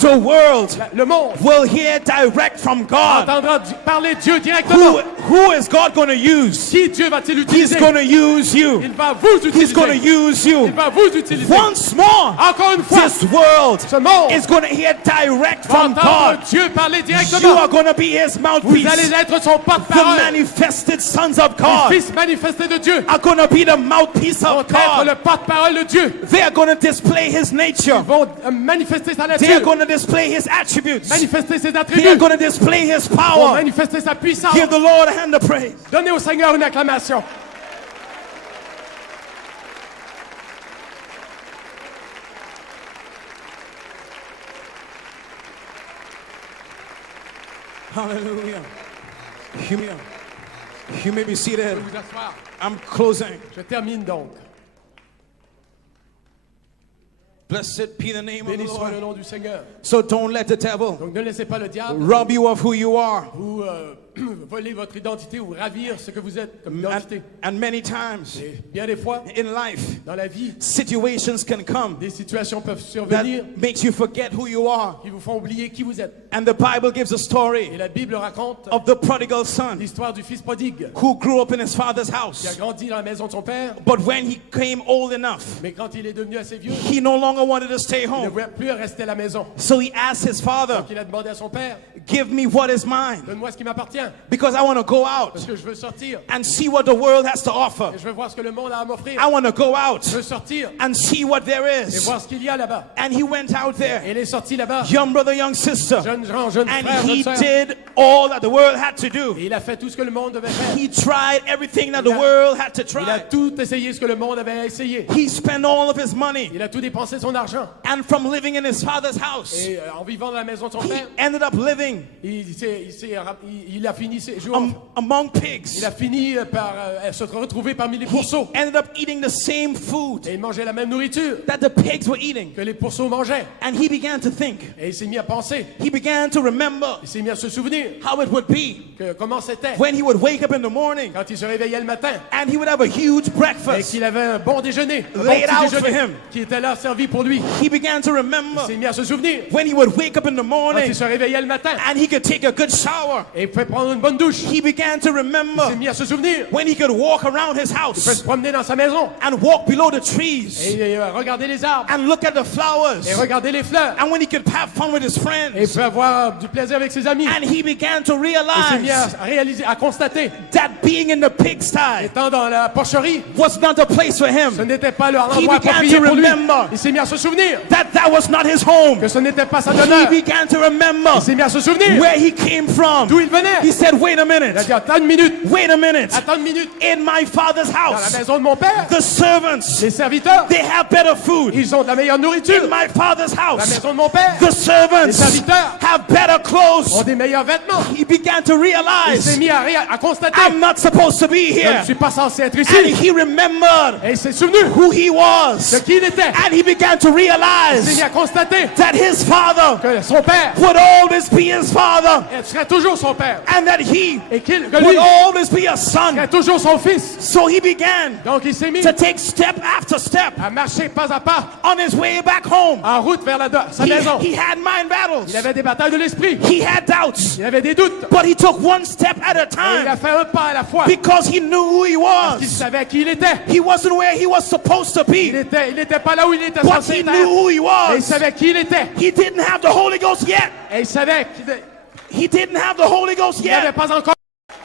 the world le monde will hear direct from God. entendra parler Dieu directement. Who is God going to use? Qui Dieu va-t-il He's utiliser? going to use you. Il va vous He's going to utiliser. use you. Il va vous utiliser. Once more, Encore une fois, this world ce monde is going to hear direct va from entendre God. Dieu parler You directement. are going to be His Vous mouthpiece. allez être son The porte-parole. manifested sons of Les God fils manifestés de Dieu are going to be the mouthpiece vont of être God. le porte-parole de Dieu. They are going to display His nature. Vont manifester sa They are nature, going to display His attributes. manifester ses They are attributs, going to display His vont power. manifester sa puissance. Give the Lord a hand of praise. Donnez au Seigneur une acclamation. Hallelujah. You may be seated. Vous asseoir. I'm closing. Je termine donc. Blessed be the name of the Béni soit le Lord. nom du Seigneur. So don't let the devil Donc ne laissez pas le diable rob you of who you are. vous voler votre identité ou ravir ce que vous êtes comme identité. And many times Et bien des fois, in life, dans la vie, situations can come des situations peuvent survenir that makes you forget who you are. qui vous font oublier qui vous êtes. And the Bible gives a Et story la Bible raconte of the prodigal son l'histoire du fils prodigue who grew up in his father's qui a house. grandi dans la maison de son père, But when he came old enough, mais quand il est devenu assez vieux, he no longer wanted to stay il ne home. voulait plus rester à la maison. So he asked his father, Donc il a demandé à son père, give me what is mine, donne-moi ce qui m'appartient, because I want to go out parce que je veux sortir and see what the world has to offer. et je veux voir ce que le monde a à m'offrir. I want to go out Je veux sortir and see what there et is. voir ce qu'il y a là-bas. And he went out Et there, il est sorti là-bas, young brother, young sister, jeune gens, jeune and frère, jeune he sœur. did all that the world had to do. Et il a fait tout ce que le monde devait faire. He tried everything that the world had to Il a try. tout essayé ce que le monde avait essayé. He spent all of his money, Il a tout dépensé son argent. and from living in his father's house, Et en vivant dans la maison de son he père, ended up living il a fini ses jours. among pigs. Il a fini par se retrouver parmi les pourceaux. He ended up eating the same food Et il mangeait la même nourriture that the pigs were eating. que les pourceaux mangeaient. And he began to think, Et il s'est mis à penser, he began to remember il s'est mis à se souvenir how it would be que comment c'était when he would wake up in the morning quand il se réveillait le matin and he would have a huge et breakfast. qu'il avait un bon déjeuner, un bon Laid petit out for déjeuner him. qui était là servi pour lui. He began to Il remember s'est mis à se souvenir when he would wake up in the quand morning il se réveillait le matin and he could take a good shower. et il pouvait prendre une bonne douche. He began to Il s'est remember mis à se souvenir. when he could walk around his Il pouvait se house promener dans sa maison and walk below the trees et regarder les arbres and look at the flowers. et regarder les fleurs. And when he could have fun with his Et il friends. pouvait avoir du plaisir avec ses amis. And he began to Il s'est mis realize à réaliser, à constater, that being in the pigsty étant dans la porcherie, was not a place for ce him. n'était pas l'endroit He began approprié to pour lui. remember Il s'est mis à se souvenir that was not his home. que ce n'était pas sa He demeure. began to remember Il s'est mis à se souvenir where he came from. d'où il venait. He said, wait a Il a minute, dit, attends une minute, wait a minute. attends une minute. In my father's Dans la house, maison de mon père, the servants, les serviteurs, they have better food. ils ont de la meilleure nourriture. In my father's La house, maison de mon père the servants Les serviteurs have better ont clothes. des meilleurs vêtements. He began to Il s'est realize, mis à constater, I'm not supposed to be je ne here. suis pas censé être And ici. he remembered Et il s'est souvenu who he de was. qui il était. And he began to Il s'est mis realize à constater that his father que son père would always be his his father, Et tu serais toujours son père. and that he Et que would lui always be a son. serait toujours son fils. So he began Donc il s'est mis to take step after step à marcher pas à pas on his way back home. en route vers sa maison. He had mind battles. Il avait des batailles de l'esprit. He had doubts. Il avait des doutes. But he took one step at a Et il a time fait un pas à la fois. because he knew who he Parce qu'il was. savait qui il était. He wasn't where he was supposed to Il be, n'était pas là où il était but censé he être. knew who he Et il was. savait qui il était. He didn't have the Holy Ghost yet. Et il savait qu'il He didn't have the Holy Ghost n'avait yet. pas encore.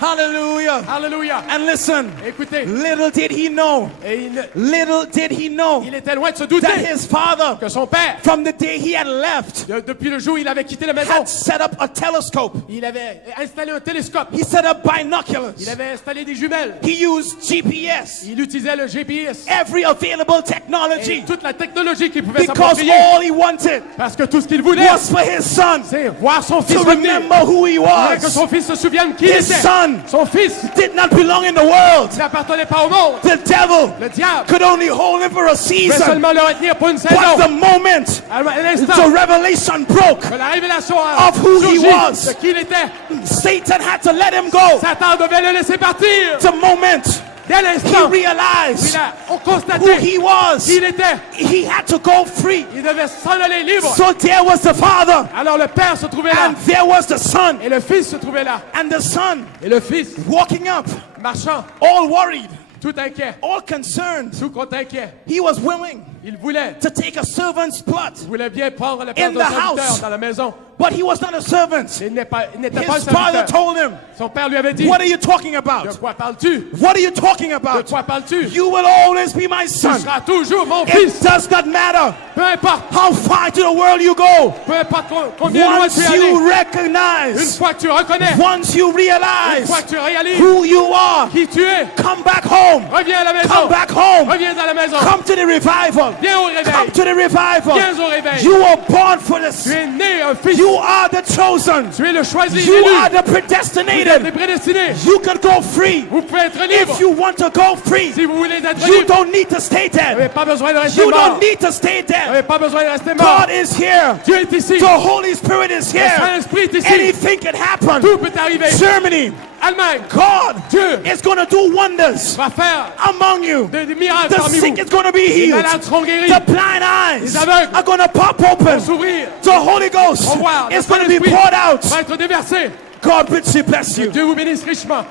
Hallelujah. Alléluia. And listen, Écoutez. little did he know, Et little did he know il était loin de se douter that his father, que son père, from the day he had left, depuis le jour où il avait quitté la maison, had set up a telescope. il avait installé un télescope. He set up binoculars. Il avait installé des jumelles. He used GPS, Il utilisait le GPS. every available Et technology, toute la technologie qu'il pouvait because s'approprier. all he wanted Parce que tout ce qu'il voulait, was for his son c'est voir son fils to revenir. remember who he Il voulait que was. son fils se souvienne qui il His était. son Son fils did not belong in the world. n'appartenait pas au monde. The devil Le diable could only hold him for a pouvait season. seulement le retenir pour une But saison. the moment À the l'instant revelation broke, que la révélation a of who he surgi was. de qui il était, Satan had to let him go. Satan devait le laisser partir. The moment Dès he l'instant, realized on who constatait he was, qui il était. he had to go free. Il devait s'en aller libre. So there was the father, Alors le père se trouvait là. and there was the son, Et le fils se trouvait là. and the son Et le fils, walking up, marchant, all worried, tout inquiet, all concerned. tout compte inquiet. He was willing Il voulait to take a servant's plot, Il voulait bien prendre la place In d'un the serviteur house. dans la maison. but he was not a servant. Il n'était pas un His father serviteur. told him, Son père lui avait dit, "What are you talking de about? quoi parles-tu? What are you talking De about? quoi parles-tu? You will always be my Tu son. seras toujours mon It fils. does not matter Peu importe, how far to the world you go. peu importe combien loin Once tu es allé. you Une recognize, fois que tu reconnais, once you une realize fois que tu réalises who you are, qui tu es, come back home. reviens à la maison. Come back home. Reviens à la maison. Come to the revival. Viens au réveil. Come to the revival. Viens au réveil. You were born for Tu this. es né un fils. You are the chosen. Tu es le choisi, You are l'élu. the Vous êtes les predestinated. prédestinés. You can go free. Vous pouvez être libre. If you want to go free, Si vous voulez être you libre, don't need to stay vous n'avez dead. pas besoin de rester You mort. don't need to stay Vous dead. n'avez pas besoin de rester mort. God is here. Dieu est ici. The Holy Spirit is Le here. Saint-Esprit est ici. Anything can happen. Tout peut arriver. Germany, Allemagne, God Dieu is going to do wonders va faire among you. des miracles The parmi sick vous. is going to be Les healed. malades seront guéris. The blind eyes Les aveugles are going to pop open. S'ouvrir. The Holy Ghost Au revoir. is going to be Saint-Esprit poured out. va être déversé. God richly bless Que you. Dieu vous bénisse richement.